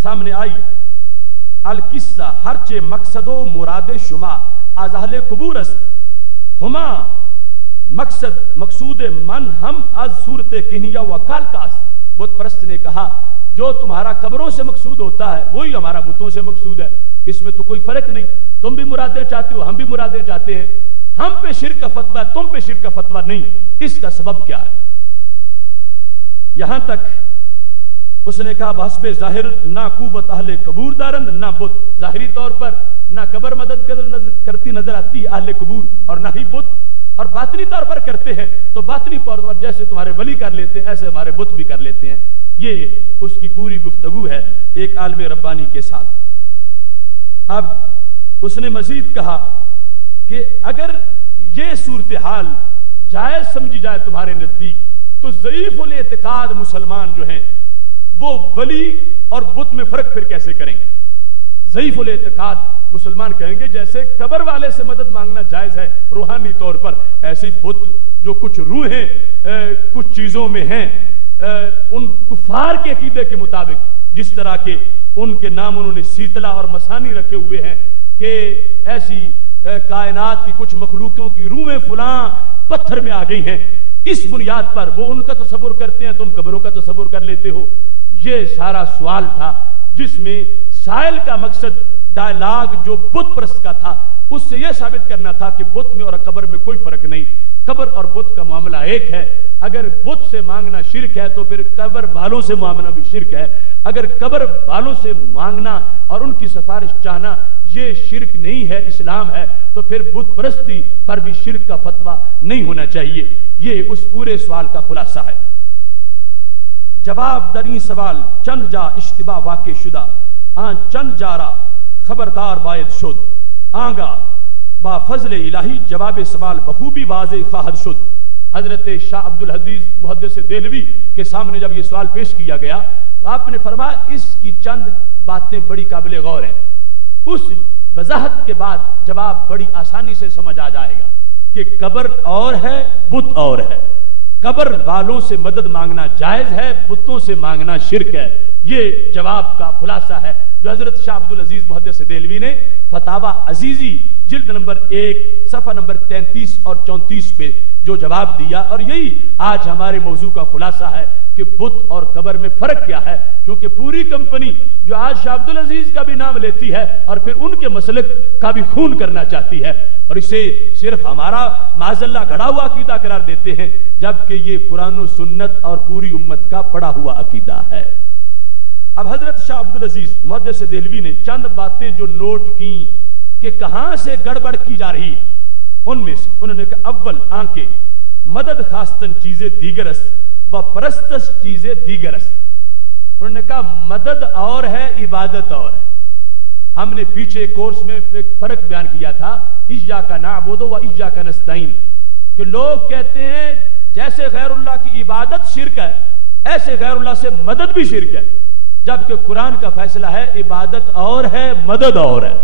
سامنے آئی، القصہ ہرچے مقصد و مراد شما از اہل قبور است، ہما مقصد مقصود من ہم از صورت کنیا و کال کا است. بت پرست نے کہا جو تمہارا قبروں سے مقصود ہوتا ہے وہی ہمارا بتوں سے مقصود ہے، اس میں تو کوئی فرق نہیں، تم بھی مرادیں چاہتے ہو، ہم بھی مرادیں چاہتے ہیں، ہم پہ شرک کا فتویٰ تم پہ شرک کا فتویٰ نہیں، اس کا سبب کیا ہے؟ یہاں تک اس نے کہا بحسب ظاہر نہ قوت اہل قبور دارند نہ بت، ظاہری طور پر نہ قبر مدد کرتی نظر آتی اہل قبور اور نہ ہی بت، اور باطنی طور پر کرتے ہیں تو باطنی طور پر جیسے تمہارے ولی کر لیتے ہیں ایسے ہمارے بت بھی کر لیتے ہیں. یہ اس کی پوری گفتگو ہے ایک عالم ربانی کے ساتھ. اب اس نے مزید کہا کہ اگر یہ صورتحال جائز سمجھی جائے تمہارے نزدیک تو ضعیف الاعتقاد مسلمان جو ہیں وہ ولی اور بت میں فرق پھر کیسے کریں گے؟ ضعیف الاعتقاد مسلمان کہیں گے جیسے قبر والے سے مدد مانگنا جائز ہے روحانی طور پر، ایسے بت جو کچھ روحیں کچھ چیزوں میں ہیں ان کفار کے عقیدے کے مطابق، جس طرح کے ان کے نام انہوں نے سیتلا اور مسانی رکھے ہوئے ہیں کہ ایسی کائنات کی کچھ مخلوقوں کی روحیں فلاں پتھر میں آ گئی ہیں، اس بنیاد پر وہ ان کا تصور کرتے ہیں، تم قبروں کا تصور کر لیتے ہو. یہ سارا سوال تھا جس میں سائل کا مقصد ڈائلاگ جو بت پرست کا تھا اس سے یہ ثابت کرنا تھا کہ بت میں اور قبر میں کوئی فرق نہیں، قبر اور بت کا معاملہ ایک ہے. اگر بت سے مانگنا شرک ہے تو پھر قبر والوں سے مانگنا بھی شرک ہے. اگر قبر والوں سے مانگنا اور ان کی سفارش چاہنا یہ شرک نہیں ہے، اسلام ہے، تو پھر بت پرستی پر بھی شرک کا فتویٰ نہیں ہونا چاہیے. یہ اس پورے سوال کا خلاصہ ہے. جواب در این سوال چند جا اشتباہ واقع شدہ، آن چند جارا خبردار باید شد، آنگا با فضل الہی جواب سوال بخوبی واضح خواہد شد. حضرت شاہ عبد العزیز محدث دہلوی کے سامنے جب یہ سوال پیش کیا گیا تو آپ نے فرمایا اس کی چند باتیں بڑی قابل غور ہیں. اس وضاحت کے بعد جواب بڑی آسانی سے سمجھ آ جائے گا کہ قبر اور ہے بت اور ہے. قبر والوں سے مدد مانگنا جائز ہے، بتوں سے مانگنا شرک ہے. یہ جواب کا خلاصہ ہے جو حضرت شاہ عبد العزیز محدث دہلوی نے فتاوی عزیزی جلد نمبر 1 صفحہ نمبر 33 اور 34 پہ جو جواب دیا. اور یہی آج ہمارے موضوع کا خلاصہ ہے کہ بت اور قبر میں فرق کیا ہے، کیونکہ پوری کمپنی جو آج شاہ عبد العزیز کا بھی نام لیتی ہے اور پھر ان کے مسلک کا بھی خون کرنا چاہتی ہے اور اسے صرف ہمارا معاذ اللہ گھڑا ہوا عقیدہ قرار دیتے ہیں، جبکہ یہ قرآن و سنت اور پوری امت کا پڑھا ہوا عقیدہ ہے. اب حضرت شاہ عبد العزیز محدث دہلوی نے چند باتیں جو نوٹ کی کہ کہاں سے گڑبڑ کی جا رہی ہے، ان میں سے انہوں نے کہا اول آنکھیں مدد خواستن چیزیں دیگر است و پرستش چیزیں دیگر است. انہوں نے کہا مدد اور ہے عبادت اور ہے. ہم نے پیچھے کورس میں فرق بیان کیا تھا ایاک نعبد و ایاک نستعین، کہ لوگ کہتے ہیں جیسے غیر اللہ کی عبادت شرک ہے ایسے غیر اللہ سے مدد بھی شرک ہے، جبکہ قرآن کا فیصلہ ہے عبادت اور ہے مدد اور ہے.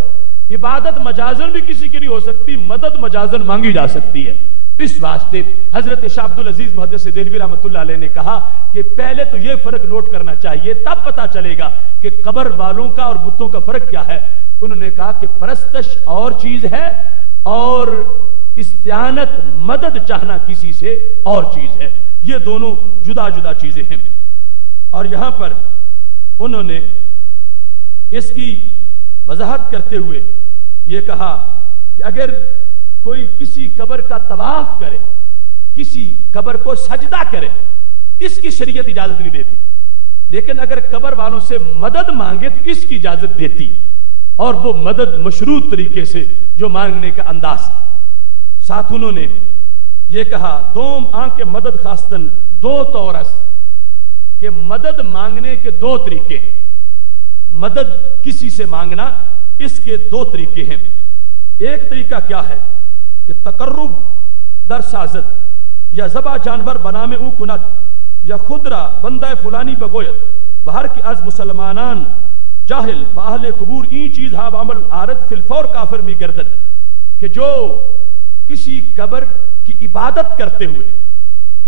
عبادت مجازن بھی کسی کی نہیں ہو سکتی، مدد مجازن مانگی جا سکتی ہے. اس واسطے حضرت شاہ عبد العزیز محدث دہلوی رحمۃ اللہ علیہ نے کہا کہ پہلے تو یہ فرق نوٹ کرنا چاہیے، تب پتا چلے گا کہ قبر والوں کا اور بتوں کا فرق کیا ہے. انہوں نے کہا کہ پرستش اور چیز ہے اور استعانت مدد چاہنا کسی سے اور چیز ہے. یہ دونوں جدا جدا چیزیں ہیں. اور یہاں پر انہوں نے اس کی وضاحت کرتے ہوئے یہ کہا کہ اگر کوئی کسی قبر کا طواف کرے، کسی قبر کو سجدہ کرے، اس کی شریعت اجازت نہیں دیتی، لیکن اگر قبر والوں سے مدد مانگے تو اس کی اجازت دیتی، اور وہ مدد مشروط طریقے سے جو مانگنے کا انداز۔ ساتھ انہوں نے یہ کہا دوم آنکھ مدد خاصتاً دو طورس، کہ مدد مانگنے کے دو طریقے ہیں، مدد کسی سے مانگنا اس کے دو طریقے ہیں۔ ایک طریقہ کیا ہے کہ تقرب در سازت یا زبا جانور بنامے او کند یا خدرہ بندہ فلانی بگوید بہر کی از مسلمانان جاہل باہل قبور این چیز ہا عمل عارض فی الفور کافر می گردد، کہ جو کسی قبر کی عبادت کرتے ہوئے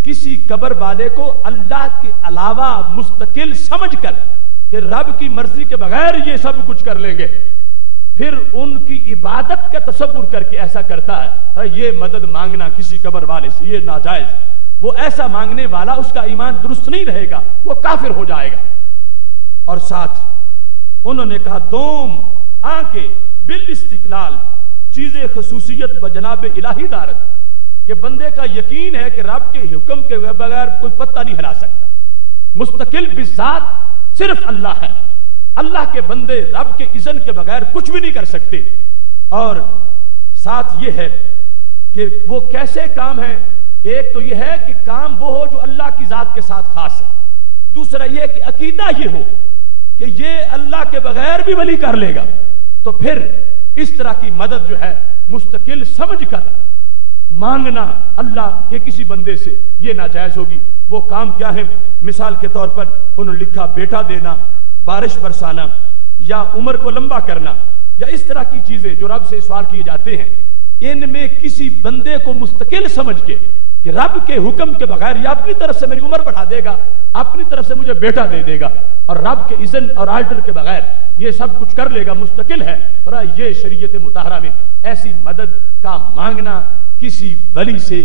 کسی قبر والے کو اللہ کے علاوہ مستقل سمجھ کر کہ رب کی مرضی کے بغیر یہ سب کچھ کر لیں گے، پھر ان کی عبادت کا تصور کر کے ایسا کرتا ہے، یہ مدد مانگنا کسی قبر والے سے یہ ناجائز، وہ ایسا مانگنے والا اس کا ایمان درست نہیں رہے گا، وہ کافر ہو جائے گا۔ اور ساتھ انہوں نے کہا دوم آنکھیں بالاستقلال چیز خصوصیت بجناب الہی دارت، کہ بندے کا یقین ہے کہ رب کے حکم کے بغیر کوئی پتہ نہیں ہلا سکتا، مستقل بذات صرف اللہ ہے، اللہ کے بندے رب کے اذن کے بغیر کچھ بھی نہیں کر سکتے۔ اور ساتھ یہ ہے کہ وہ کیسے کام ہے، ایک تو یہ ہے کہ کام وہ ہو جو اللہ کی ذات کے ساتھ خاص ہے، دوسرا یہ کہ عقیدہ یہ ہو کہ یہ اللہ کے بغیر بھی ولی کر لے گا، تو پھر اس طرح کی مدد جو ہے مستقل سمجھ کر مانگنا اللہ کے کسی بندے سے یہ ناجائز ہوگی۔ وہ کام کیا ہے؟ مثال کے طور پر انہوں نے لکھا بیٹا دینا، بارش برسانا، یا عمر کو لمبا کرنا، یا اس طرح کی چیزیں جو رب سے سوال کیے جاتے ہیں، ان میں کسی بندے کو مستقل سمجھ کے کہ رب کے حکم کے بغیر یا اپنی طرف سے میری عمر بڑھا دے گا، اپنی طرف سے مجھے بیٹا دے دے گا، اور رب کے اذن اور آرڈر کے بغیر یہ سب کچھ کر لے گا، مستقل ہے، اور یہ شریعت مطہرہ میں ایسی مدد کا مانگنا کسی ولی سے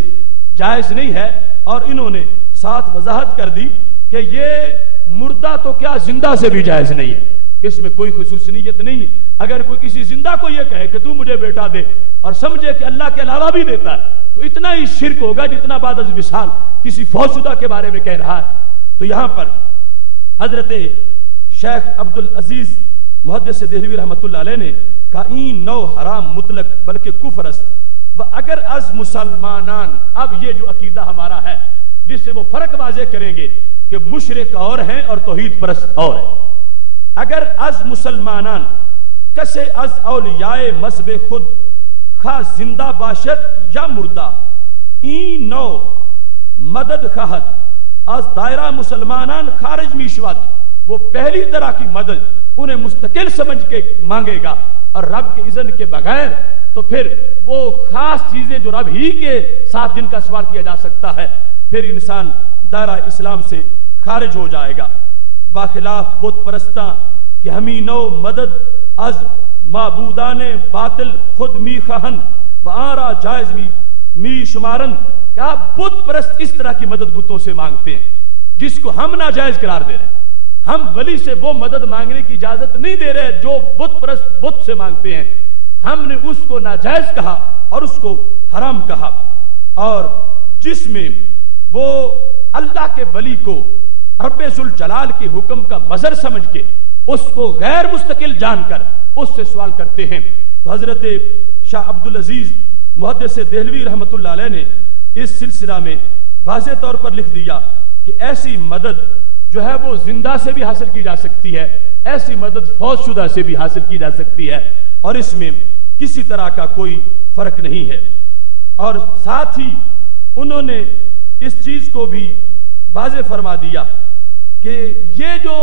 جائز نہیں ہے۔ اور انہوں نے ساتھ وضاحت کر دی کہ یہ مردہ تو کیا زندہ سے بھی جائز نہیں ہے، اس میں کوئی خصوصیت نہیں۔ اگر کوئی کسی زندہ کو یہ کہے کہ تو مجھے بیٹا دے اور سمجھے کہ اللہ کے علاوہ بھی دیتا ہے، تو اتنا ہی شرک ہوگا جتنا بعد از وصال کسی فوت شدہ کے بارے میں کہہ رہا ہے۔ تو یہاں پر حضرت شیخ عبدالعزیز محدث دہلوی رحمۃ اللہ علیہ نے کہا این نو حرام مطلق بلکہ کفر است، و اگر از مسلمانان، اب یہ جو عقیدہ ہمارا ہے جس سے وہ فرق واضح کریں گے کہ مشرک اور ہیں اور توحید پرست اور ہیں، اگر از مسلمانان کسے از اولیاء مذہب خود خواہ زندہ باشد یا مردہ این نو مدد خواہد از دائرہ مسلمانان خارج میشود، وہ پہلی طرح کی مدد انہیں مستقل سمجھ کے مانگے گا اور رب کے اذن کے بغیر، تو پھر وہ خاص چیزیں جو رب ہی کے ساتھ جن کا سوال کیا جا سکتا ہے، پھر انسان دائرہ اسلام سے خارج ہو جائے گا۔ باخلاف بت پرستاں کہ ہمیں نو مدد از معبودان باطل خود می خواہن و آرا جائز می شمارن، کہا بت پرست اس طرح کی مدد بتوں سے مانگتے ہیں جس کو ہم ناجائز قرار دے رہے ہیں۔ ہم ولی سے وہ مدد مانگنے کی اجازت نہیں دے رہے جو بت پرست بت سے مانگتے ہیں، ہم نے اس کو ناجائز کہا اور اس کو حرام کہا۔ اور جس میں وہ اللہ کے ولی کو رب ذوالجلال کے حکم کا مظہر سمجھ کے اس کو غیر مستقل جان کر اس سے سوال کرتے ہیں، تو حضرت شاہ عبدالعزیز محدث دہلوی رحمۃ اللہ علیہ نے اس سلسلہ میں واضح طور پر لکھ دیا کہ ایسی مدد جو ہے وہ زندہ سے بھی حاصل کی جا سکتی ہے، ایسی مدد فوت شدہ سے بھی حاصل کی جا سکتی ہے، اور اس میں کسی طرح کا کوئی فرق نہیں ہے۔ اور ساتھ ہی انہوں نے اس چیز کو بھی واضح فرما دیا کہ یہ جو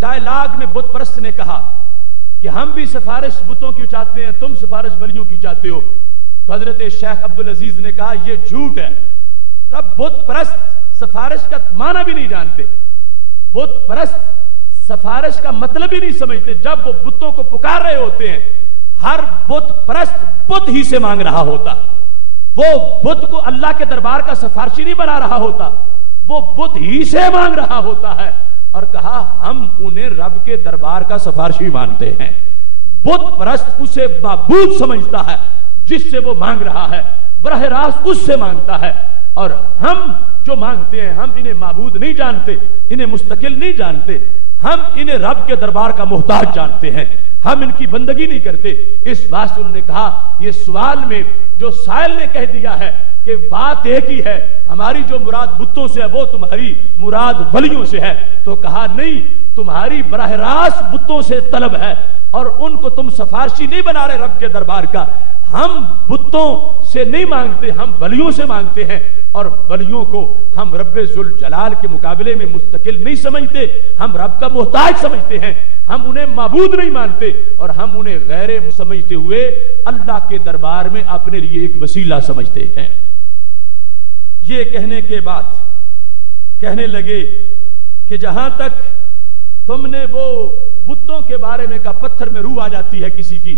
ڈائلاگ میں بت پرست نے کہا کہ ہم بھی سفارش بتوں کی چاہتے ہیں، تم سفارش ولیوں کی چاہتے ہو، تو حضرت شیخ عبدالعزیز نے کہا یہ جھوٹ ہے۔ اب بت پرست سفارش کا معنی بھی نہیں جانتے، بت پرست سفارش کا مطلب ہی نہیں سمجھتے۔ جب وہ بتوں کو پکار رہے ہوتے ہیں، ہر بت پرست بت ہی سے مانگ رہا ہوتا، وہ بت کو اللہ کے دربار کا سفارشی نہیں بنا رہا ہوتا، وہ بت ہی سے مانگ رہا ہوتا ہے۔ اور کہا ہم انہیں رب کے دربار کا سفارشی مانتے ہیں، بت پرست اسے معبود سمجھتا ہے، جس سے وہ مانگ رہا ہے براہ راست اس سے مانگتا ہے. اور ہم جو مانگتے ہیں ہم انہیں معبود نہیں جانتے, انہیں مستقل نہیں جانتے, ہم انہیں رب کے دربار کا محتاج جانتے ہیں, ہم ان کی بندگی نہیں کرتے. اس بات سے انہوں نے کہا, یہ سوال میں جو سائل نے کہہ دیا ہے کہ بات ایک ہی ہے, ہماری جو مراد بتوں سے ہے وہ تمہاری مراد ولیوں سے ہے. تو کہا نہیں, تمہاری براہ راست بتوں سے طلب ہے اور ان کو تم سفارشی نہیں بنا رہے رب کے دربار کا. ہم بتوں سے نہیں مانگتے, ہم ولیوں سے مانگتے ہیں, اور ولیوں کو ہم رب ذوالجلال کے مقابلے میں مستقل نہیں سمجھتے, ہم رب کا محتاج سمجھتے ہیں, ہم انہیں معبود نہیں مانتے, اور ہم انہیں غیر سمجھتے ہوئے اللہ کے دربار میں اپنے لیے ایک وسیلہ سمجھتے ہیں. یہ کہنے کے بعد کہنے لگے کہ جہاں تک تم نے وہ بتوں کے بارے میں کہا پتھر میں روح آ جاتی ہے کسی کی,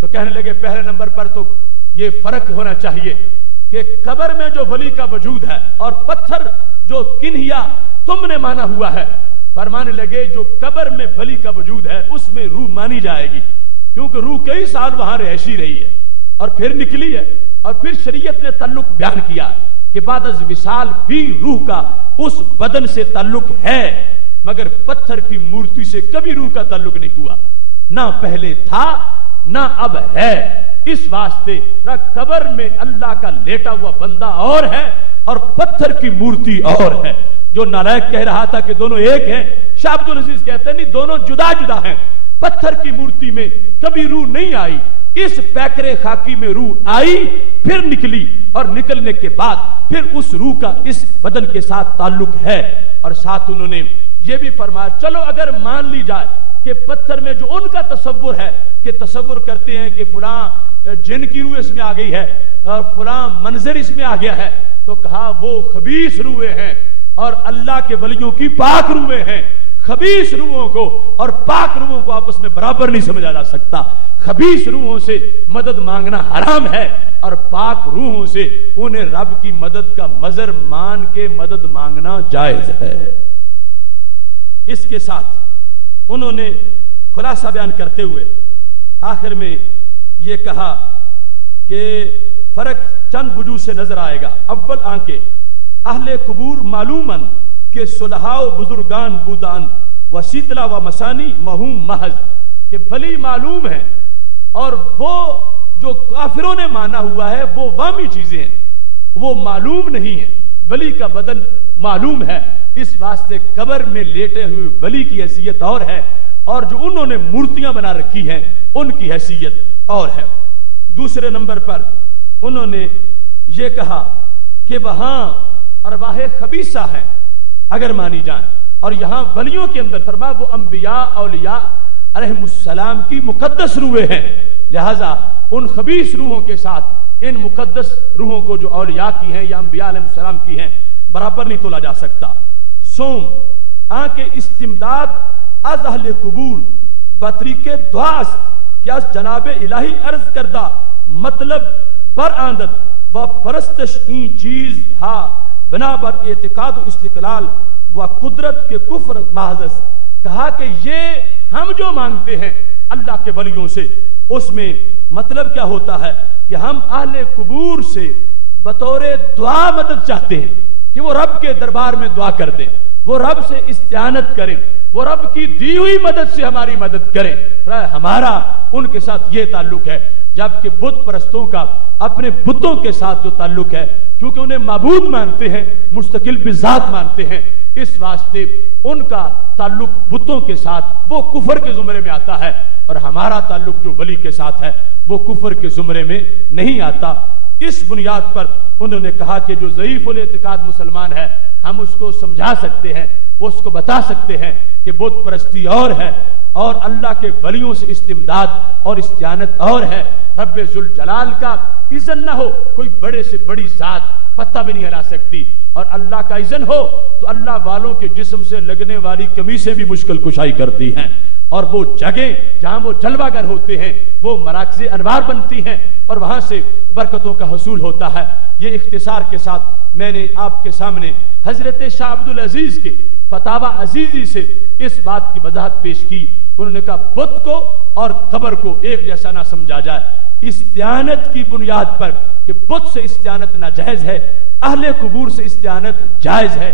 تو کہنے لگے پہلے نمبر پر تو یہ فرق ہونا چاہیے کہ قبر میں جو ولی کا وجود ہے اور پتھر جو کنہیا تم نے مانا ہوا ہے. فرمانے لگے جو قبر میں ولی کا وجود ہے اس میں روح مانی جائے گی, کیونکہ روح کئی سال وہاں رہائشی رہی ہے اور پھر نکلی ہے, اور پھر شریعت نے تعلق بیان کیا کہ بعد از وصال بھی روح کا اس بدن سے تعلق ہے, مگر پتھر کی مورتی سے کبھی روح کا تعلق نہیں ہوا, نہ پہلے تھا نہ اب ہے. اس واسطے قبر میں اللہ کا لیٹا ہوا بندہ اور ہے اور پتھر کی مورتی اور ہے. جو نالائق کہہ رہا تھا کہ دونوں ایک ہیں, شاہ عبد العزیز کہتے ہیں نہیں, دونوں جدا جدا ہیں. پتھر کی مورتی میں کبھی روح نہیں آئی, اس پیکرے خاکی میں روح آئی, پھر نکلی, اور نکلنے کے بعد پھر اس روح کا اس بدن کے ساتھ تعلق ہے. اور ساتھ انہوں نے یہ بھی فرمایا چلو اگر مان لی جائے کہ پتھر میں جو ان کا تصور ہے کہ تصور کرتے ہیں کہ فلاں جن کی روح اس میں آ گئی ہے اور فلاں منظر اس میں آ گیا ہے, تو کہا وہ خبیث روحیں ہیں اور اللہ کے ولیوں کی پاک روحیں ہیں. خبیث روحوں کو اور پاک روحوں کو آپس میں برابر نہیں سمجھا جا سکتا. خبیث روحوں سے مدد مانگنا حرام ہے اور پاک روحوں سے انہیں رب کی مدد کا مظہر مان کے مدد مانگنا جائز ہے. اس کے ساتھ انہوں نے خلاصہ بیان کرتے ہوئے آخر میں یہ کہا کہ فرق چند وجوہ سے نظر آئے گا. اول آنکہ اہل قبور معلوماً کہ صلحاء و بزرگان بودان و سیتلا و مسانی مہوم محض, کہ ولی معلوم ہے اور وہ جو کافروں نے مانا ہوا ہے وہ وامی چیزیں ہیں, وہ معلوم نہیں ہے. ولی کا بدن معلوم ہے, اس واسطے قبر میں لیٹے ہوئے ولی کی حیثیت اور ہے, اور جو انہوں نے مورتیاں بنا رکھی ہیں ان کی حیثیت اور ہے. دوسرے نمبر پر انہوں نے یہ کہا کہ وہاں ارواح خبیثہ ہیں اگر مانی جائیں, اور یہاں ولیوں کے اندر فرمایا وہ انبیاء اولیاء علیہ السلام کی مقدس روحیں ہیں, لہذا ان خبیث روحوں کے ساتھ ان مقدس روحوں کو جو اولیاء کی ہیں یا انبیاء علیہ السلام کی ہیں برابر نہیں تولا جا سکتا. سوم آنکہ استمداد از اہل قبور بطریق دعاست کہ از جناب الہی عرض کردہ مطلب بر آندد و پرستش این چیز ہا بنا بر اعتقاد و استقلال و قدرت کے کفر محض. کہا کہ یہ ہم جو مانگتے ہیں اللہ کے ولیوں سے اس میں مطلب کیا ہوتا ہے کہ ہم اہل قبور سے بطور دعا مدد چاہتے ہیں کہ وہ رب کے دربار میں دعا کر دیں, وہ رب سے استعانت کریں, وہ رب کی دی ہوئی مدد سے ہماری مدد کریں. ہمارا ان کے ساتھ یہ تعلق ہے, جبکہ بت پرستوں کا اپنے بتوں کے ساتھ جو تعلق ہے کیونکہ انہیں معبود مانتے ہیں, مستقل بذات مانتے ہیں, اس واسطے ان کا تعلق بتوں کے ساتھ وہ کفر کے زمرے میں آتا ہے, اور ہمارا تعلق جو ولی کے ساتھ ہے وہ کفر کے زمرے میں نہیں آتا. اس بنیاد پر انہوں نے کہا کہ جو ضعیف الاعتقاد مسلمان ہے ہم اس کو سمجھا سکتے ہیں, اس کو بتا سکتے ہیں کہ بت پرستی اور ہے اور اللہ کے ولیوں سے استمداد اور استعانت اور ہے. رب ذوالجلال کا اذن نہ ہو کوئی بڑے سے بڑی ذات پتہ بھی نہیں ہلا سکتی, اور اللہ کا اذن ہو تو اللہ والوں کے جسم سے لگنے والی قمیصیں بھی مشکل کشائی کرتی ہیں, اور وہ جگہیں جہاں وہ جلوہ گر ہوتے ہیں وہ مراکز انوار بنتی ہیں اور وہاں سے برکتوں کا حصول ہوتا ہے. یہ اختصار کے ساتھ میں نے آپ کے سامنے حضرت شاہ عبد العزیز کے فتاوی عزیزی سے اس بات کی وضاحت پیش کی. انہوں نے کہا بت کو اور قبر کو ایک جیسا نہ سمجھا جائے، استعانت کی بنیاد پر کہ بت سے استعانت ناجائز ہے، اہل قبور سے استعانت جائز ہے۔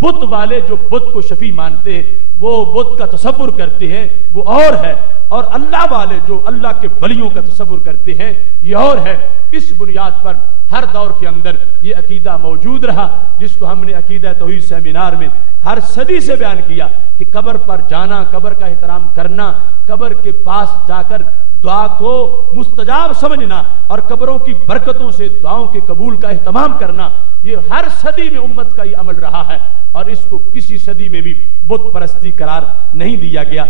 بت والے جو بت کو شفیع مانتے ہیں، وہ بت کا تصور کرتے ہیں، وہ اور ہے، اور اللہ والے جو اللہ کے ولیوں کا تصور کرتے ہیں یہ اور ہے۔ اس بنیاد پر ہر دور کے اندر یہ عقیدہ موجود رہا، جس کو ہم نے عقیدہ توحید سیمینار میں ہر صدی سے بیان کیا کہ قبر پر جانا، قبر کا احترام کرنا، قبر کے پاس جا کر دعا کو مستجاب سمجھنا اور قبروں کی برکتوں سے دعاؤں کے قبول کا اہتمام کرنا، یہ ہر صدی میں امت کا یہ عمل رہا ہے، اور اس کو کسی صدی میں بھی بت پرستی قرار نہیں دیا گیا۔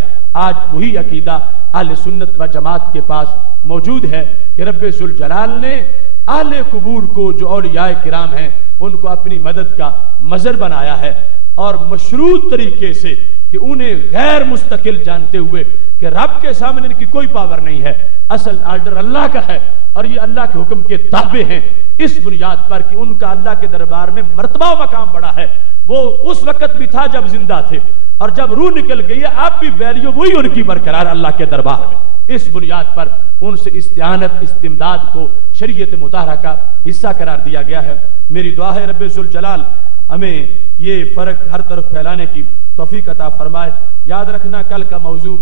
آج وہی عقیدہ اہل سنت و جماعت کے پاس موجود ہے کہ رب ذوالجلال نے اہل قبور کو جو اولیاء کرام ہیں ان کو اپنی مدد کا مظہر بنایا ہے، اور مشروط طریقے سے کہ انہیں غیر مستقل جانتے ہوئے کہ رب کے سامنے ان کی کوئی پاور نہیں ہے، اصل آرڈر اللہ کا ہے اور یہ اللہ کے حکم کے تابع ہیں، اس بنیاد پر کہ ان کا اللہ کے دربار میں مرتبہ و مقام بڑا ہے۔ وہ اس وقت بھی تھا جب زندہ تھے، اور جب روح نکل گئی ہے اب بھی ویلیو وہی ان کی برقرار اللہ کے دربار میں۔ اس بنیاد پر ان سے استعانت، استمداد کو شریعت مطہرہ کا حصہ قرار دیا گیا ہے۔ میری دعا ہے رب ذوالجلال ہمیں یہ فرق ہر طرف پھیلانے کی توفیق عطا فرمائے۔ یاد رکھنا کل کا موضوع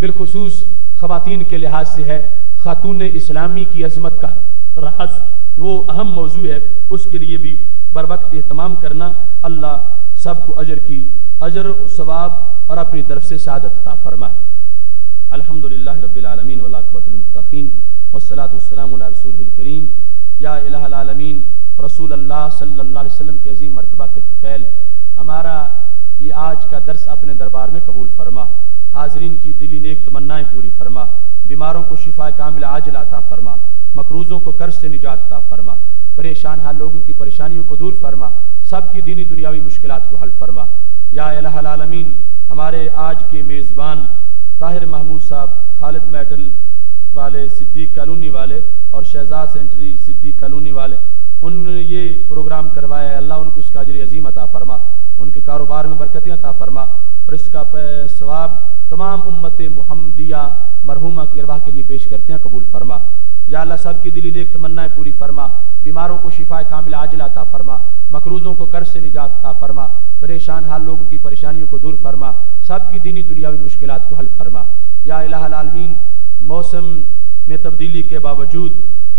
بالخصوص خواتین کے لحاظ سے ہے، خاتون اسلامی کی عظمت کا راز، وہ اہم موضوع ہے، اس کے لیے بھی بر وقت اہتمام کرنا۔ اللہ سب کو اجر و ثواب اور اپنی طرف سے سعادت عطا فرمائے۔ الحمدللہ رب العالمین والعاقبۃ للمتقین والصلاۃ والسلام علی رسولہ الکریم۔ یا الہ العالمین رسول اللہ صلی اللہ علیہ وسلم کے عظیم مرتبہ کے طفیل، ہمارا یہ آج کا درس اپنے دربار میں قبول فرما، حاضرین کی دلی نیک تمنائیں پوری فرما، بیماروں کو شفا کاملہ عاجلہ عطا فرما، مقروضوں کو قرض سے نجات عطا فرما، پریشان حال لوگوں کی پریشانیوں کو دور فرما، سب کی دینی دنیاوی مشکلات کو حل فرما۔ یا الہ العالمین ہمارے آج کے میزبان طاہر محمود صاحب، خالد میٹل والے، صدیق کالونی والے اور شہزاد سینٹری صدیق کالونی والے، انہوں نے یہ پروگرام کروایا ہے، اللہ ان کو اس کا اجر عظیم عطا فرما، ان کے کاروبار میں برکتیں عطا فرما، اور اس کا ثواب تمام امت محمدیہ مرحومہ کی ارواح کے لیے پیش کرتے ہیں، قبول فرما۔ یا اللہ سب کی دلی نیک تمنائیں پوری فرما، بیماروں کو شفا کاملہ عاجلہ عطا فرما، مقروضوں کو قرض سے نجات عطا فرما، پریشان حال لوگوں کی پریشانیوں کو دور فرما، سب کی دینی دنیاوی مشکلات کو حل فرما۔ یا الہ العالمین موسم میں تبدیلی کے باوجود،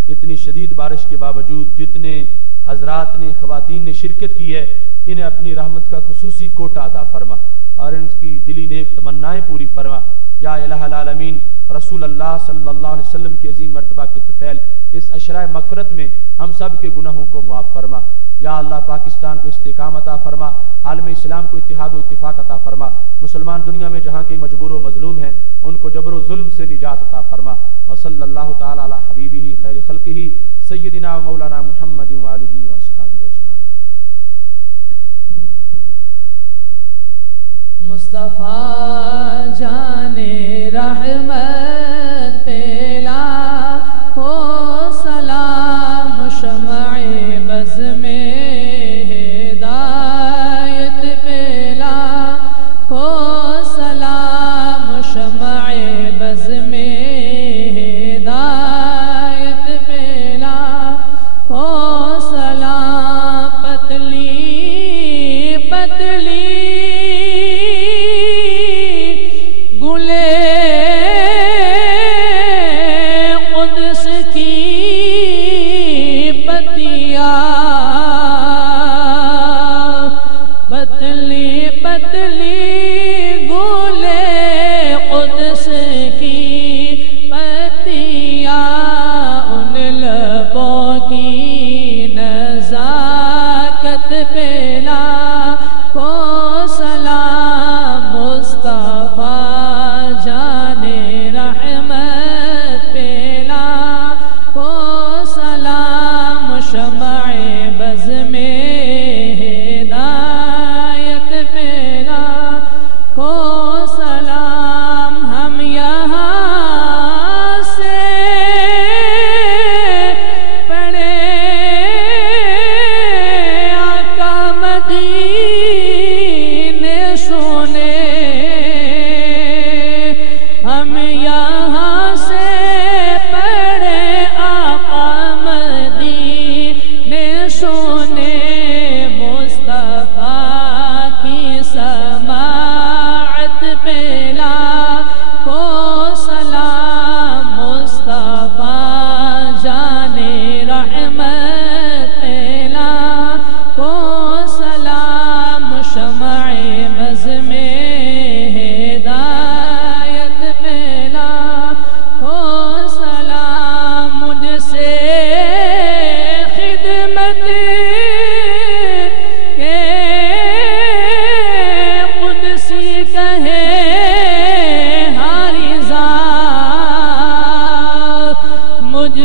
اتنی شدید بارش کے باوجود جتنے حضرات نے، خواتین نے شرکت کی ہے، انہیں اپنی رحمت کا خصوصی کوٹہ عطا فرما اور ان کی دلی نیک تمنائیں پوری فرما۔ یا الہ العالمین رسول اللہ صلی اللہ علیہ وسلم کے عظیم مرتبہ کے طفیل، اس عشرہ مغفرت میں ہم سب کے گناہوں کو معاف فرما۔ یا اللہ پاکستان کو استحکام عطا فرما، عالم اسلام کو اتحاد و اتفاق عطا فرما، مسلمان دنیا میں جہاں کے مجبور و مظلوم ہیں ان کو جبر و ظلم سے نجات عطا فرما۔ وصلی اللہ تعالی علی حبیبہ خیر خلقہ سیدنا و مولانا محمد وآلہ وصحبہ اجمعین۔ مصطفیٰ جان رحمت پہ لاکھوں سلام، شمع بز میں ہدایت پہ لاکھوں سلام، شمع بز میں ہدایت پہ لاکھوں سلام۔ پتلی پتلی قدس کی پتیاں، پتلی پتلی گلے قدس کی پتیاں، ان لبوں کی نزاکت پہ لاکھوں سلام۔ مصطفیٰ جان رحمت پہ لاکھوں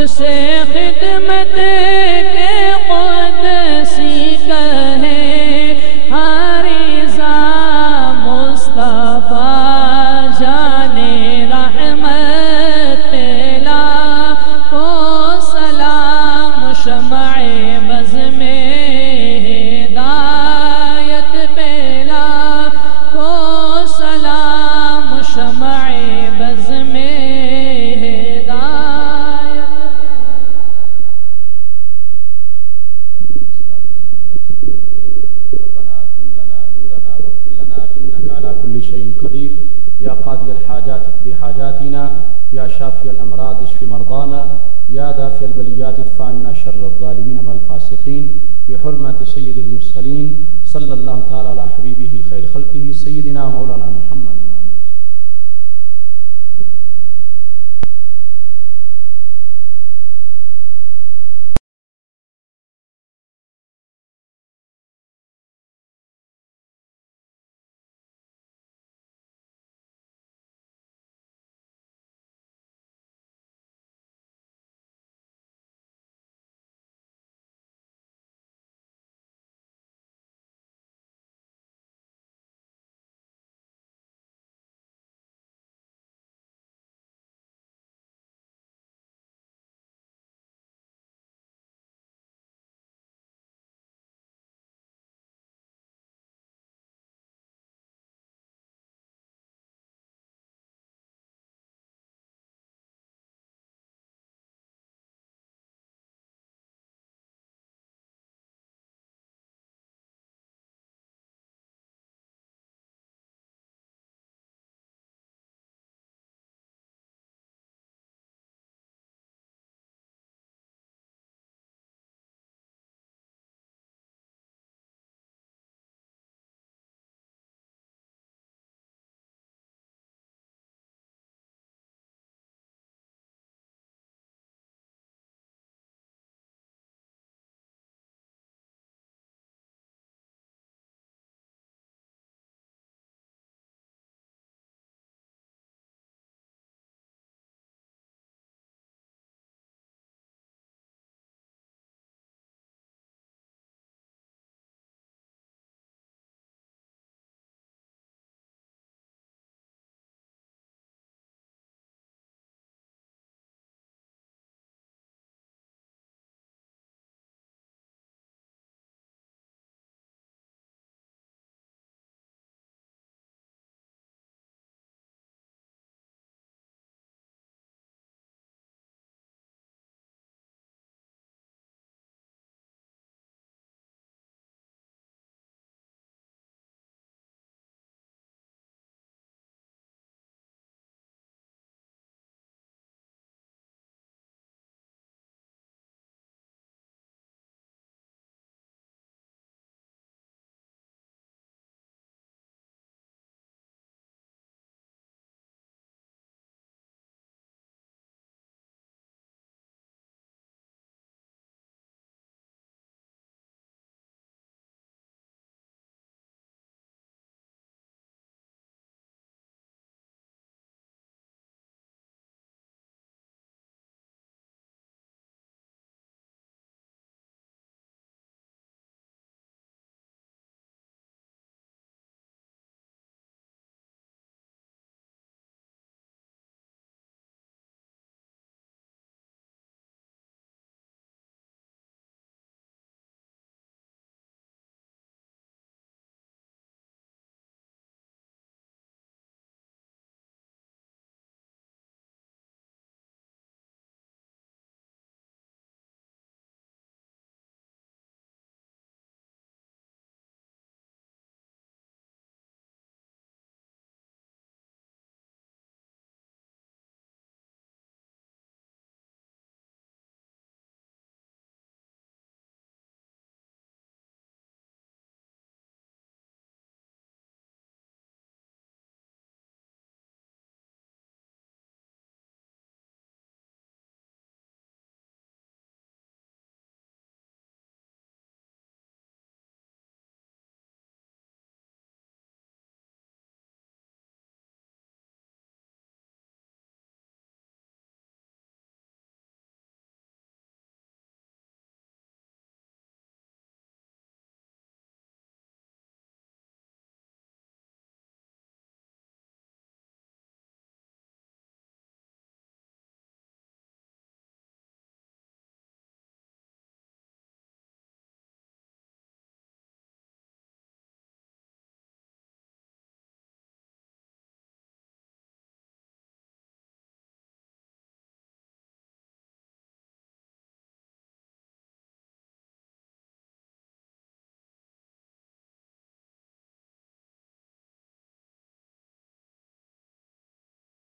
سے خدمت کے قدسی کہے حریزہ مصطفیٰ جان رحمت پلا کو سلام شمع بز میں ہدایت پلا کو سلام شمع بز میں یا قاضی الحاجات اقض حاجاتنا یا شافی الامراض اشف مرضانا یا دافع البلیات ادفع عنا شر الظالمین والفاسقین بحرمت سید المرسلین صلی اللہ تعالی علی حبیبہ خیر خلقہ سیدنا مولانا محمد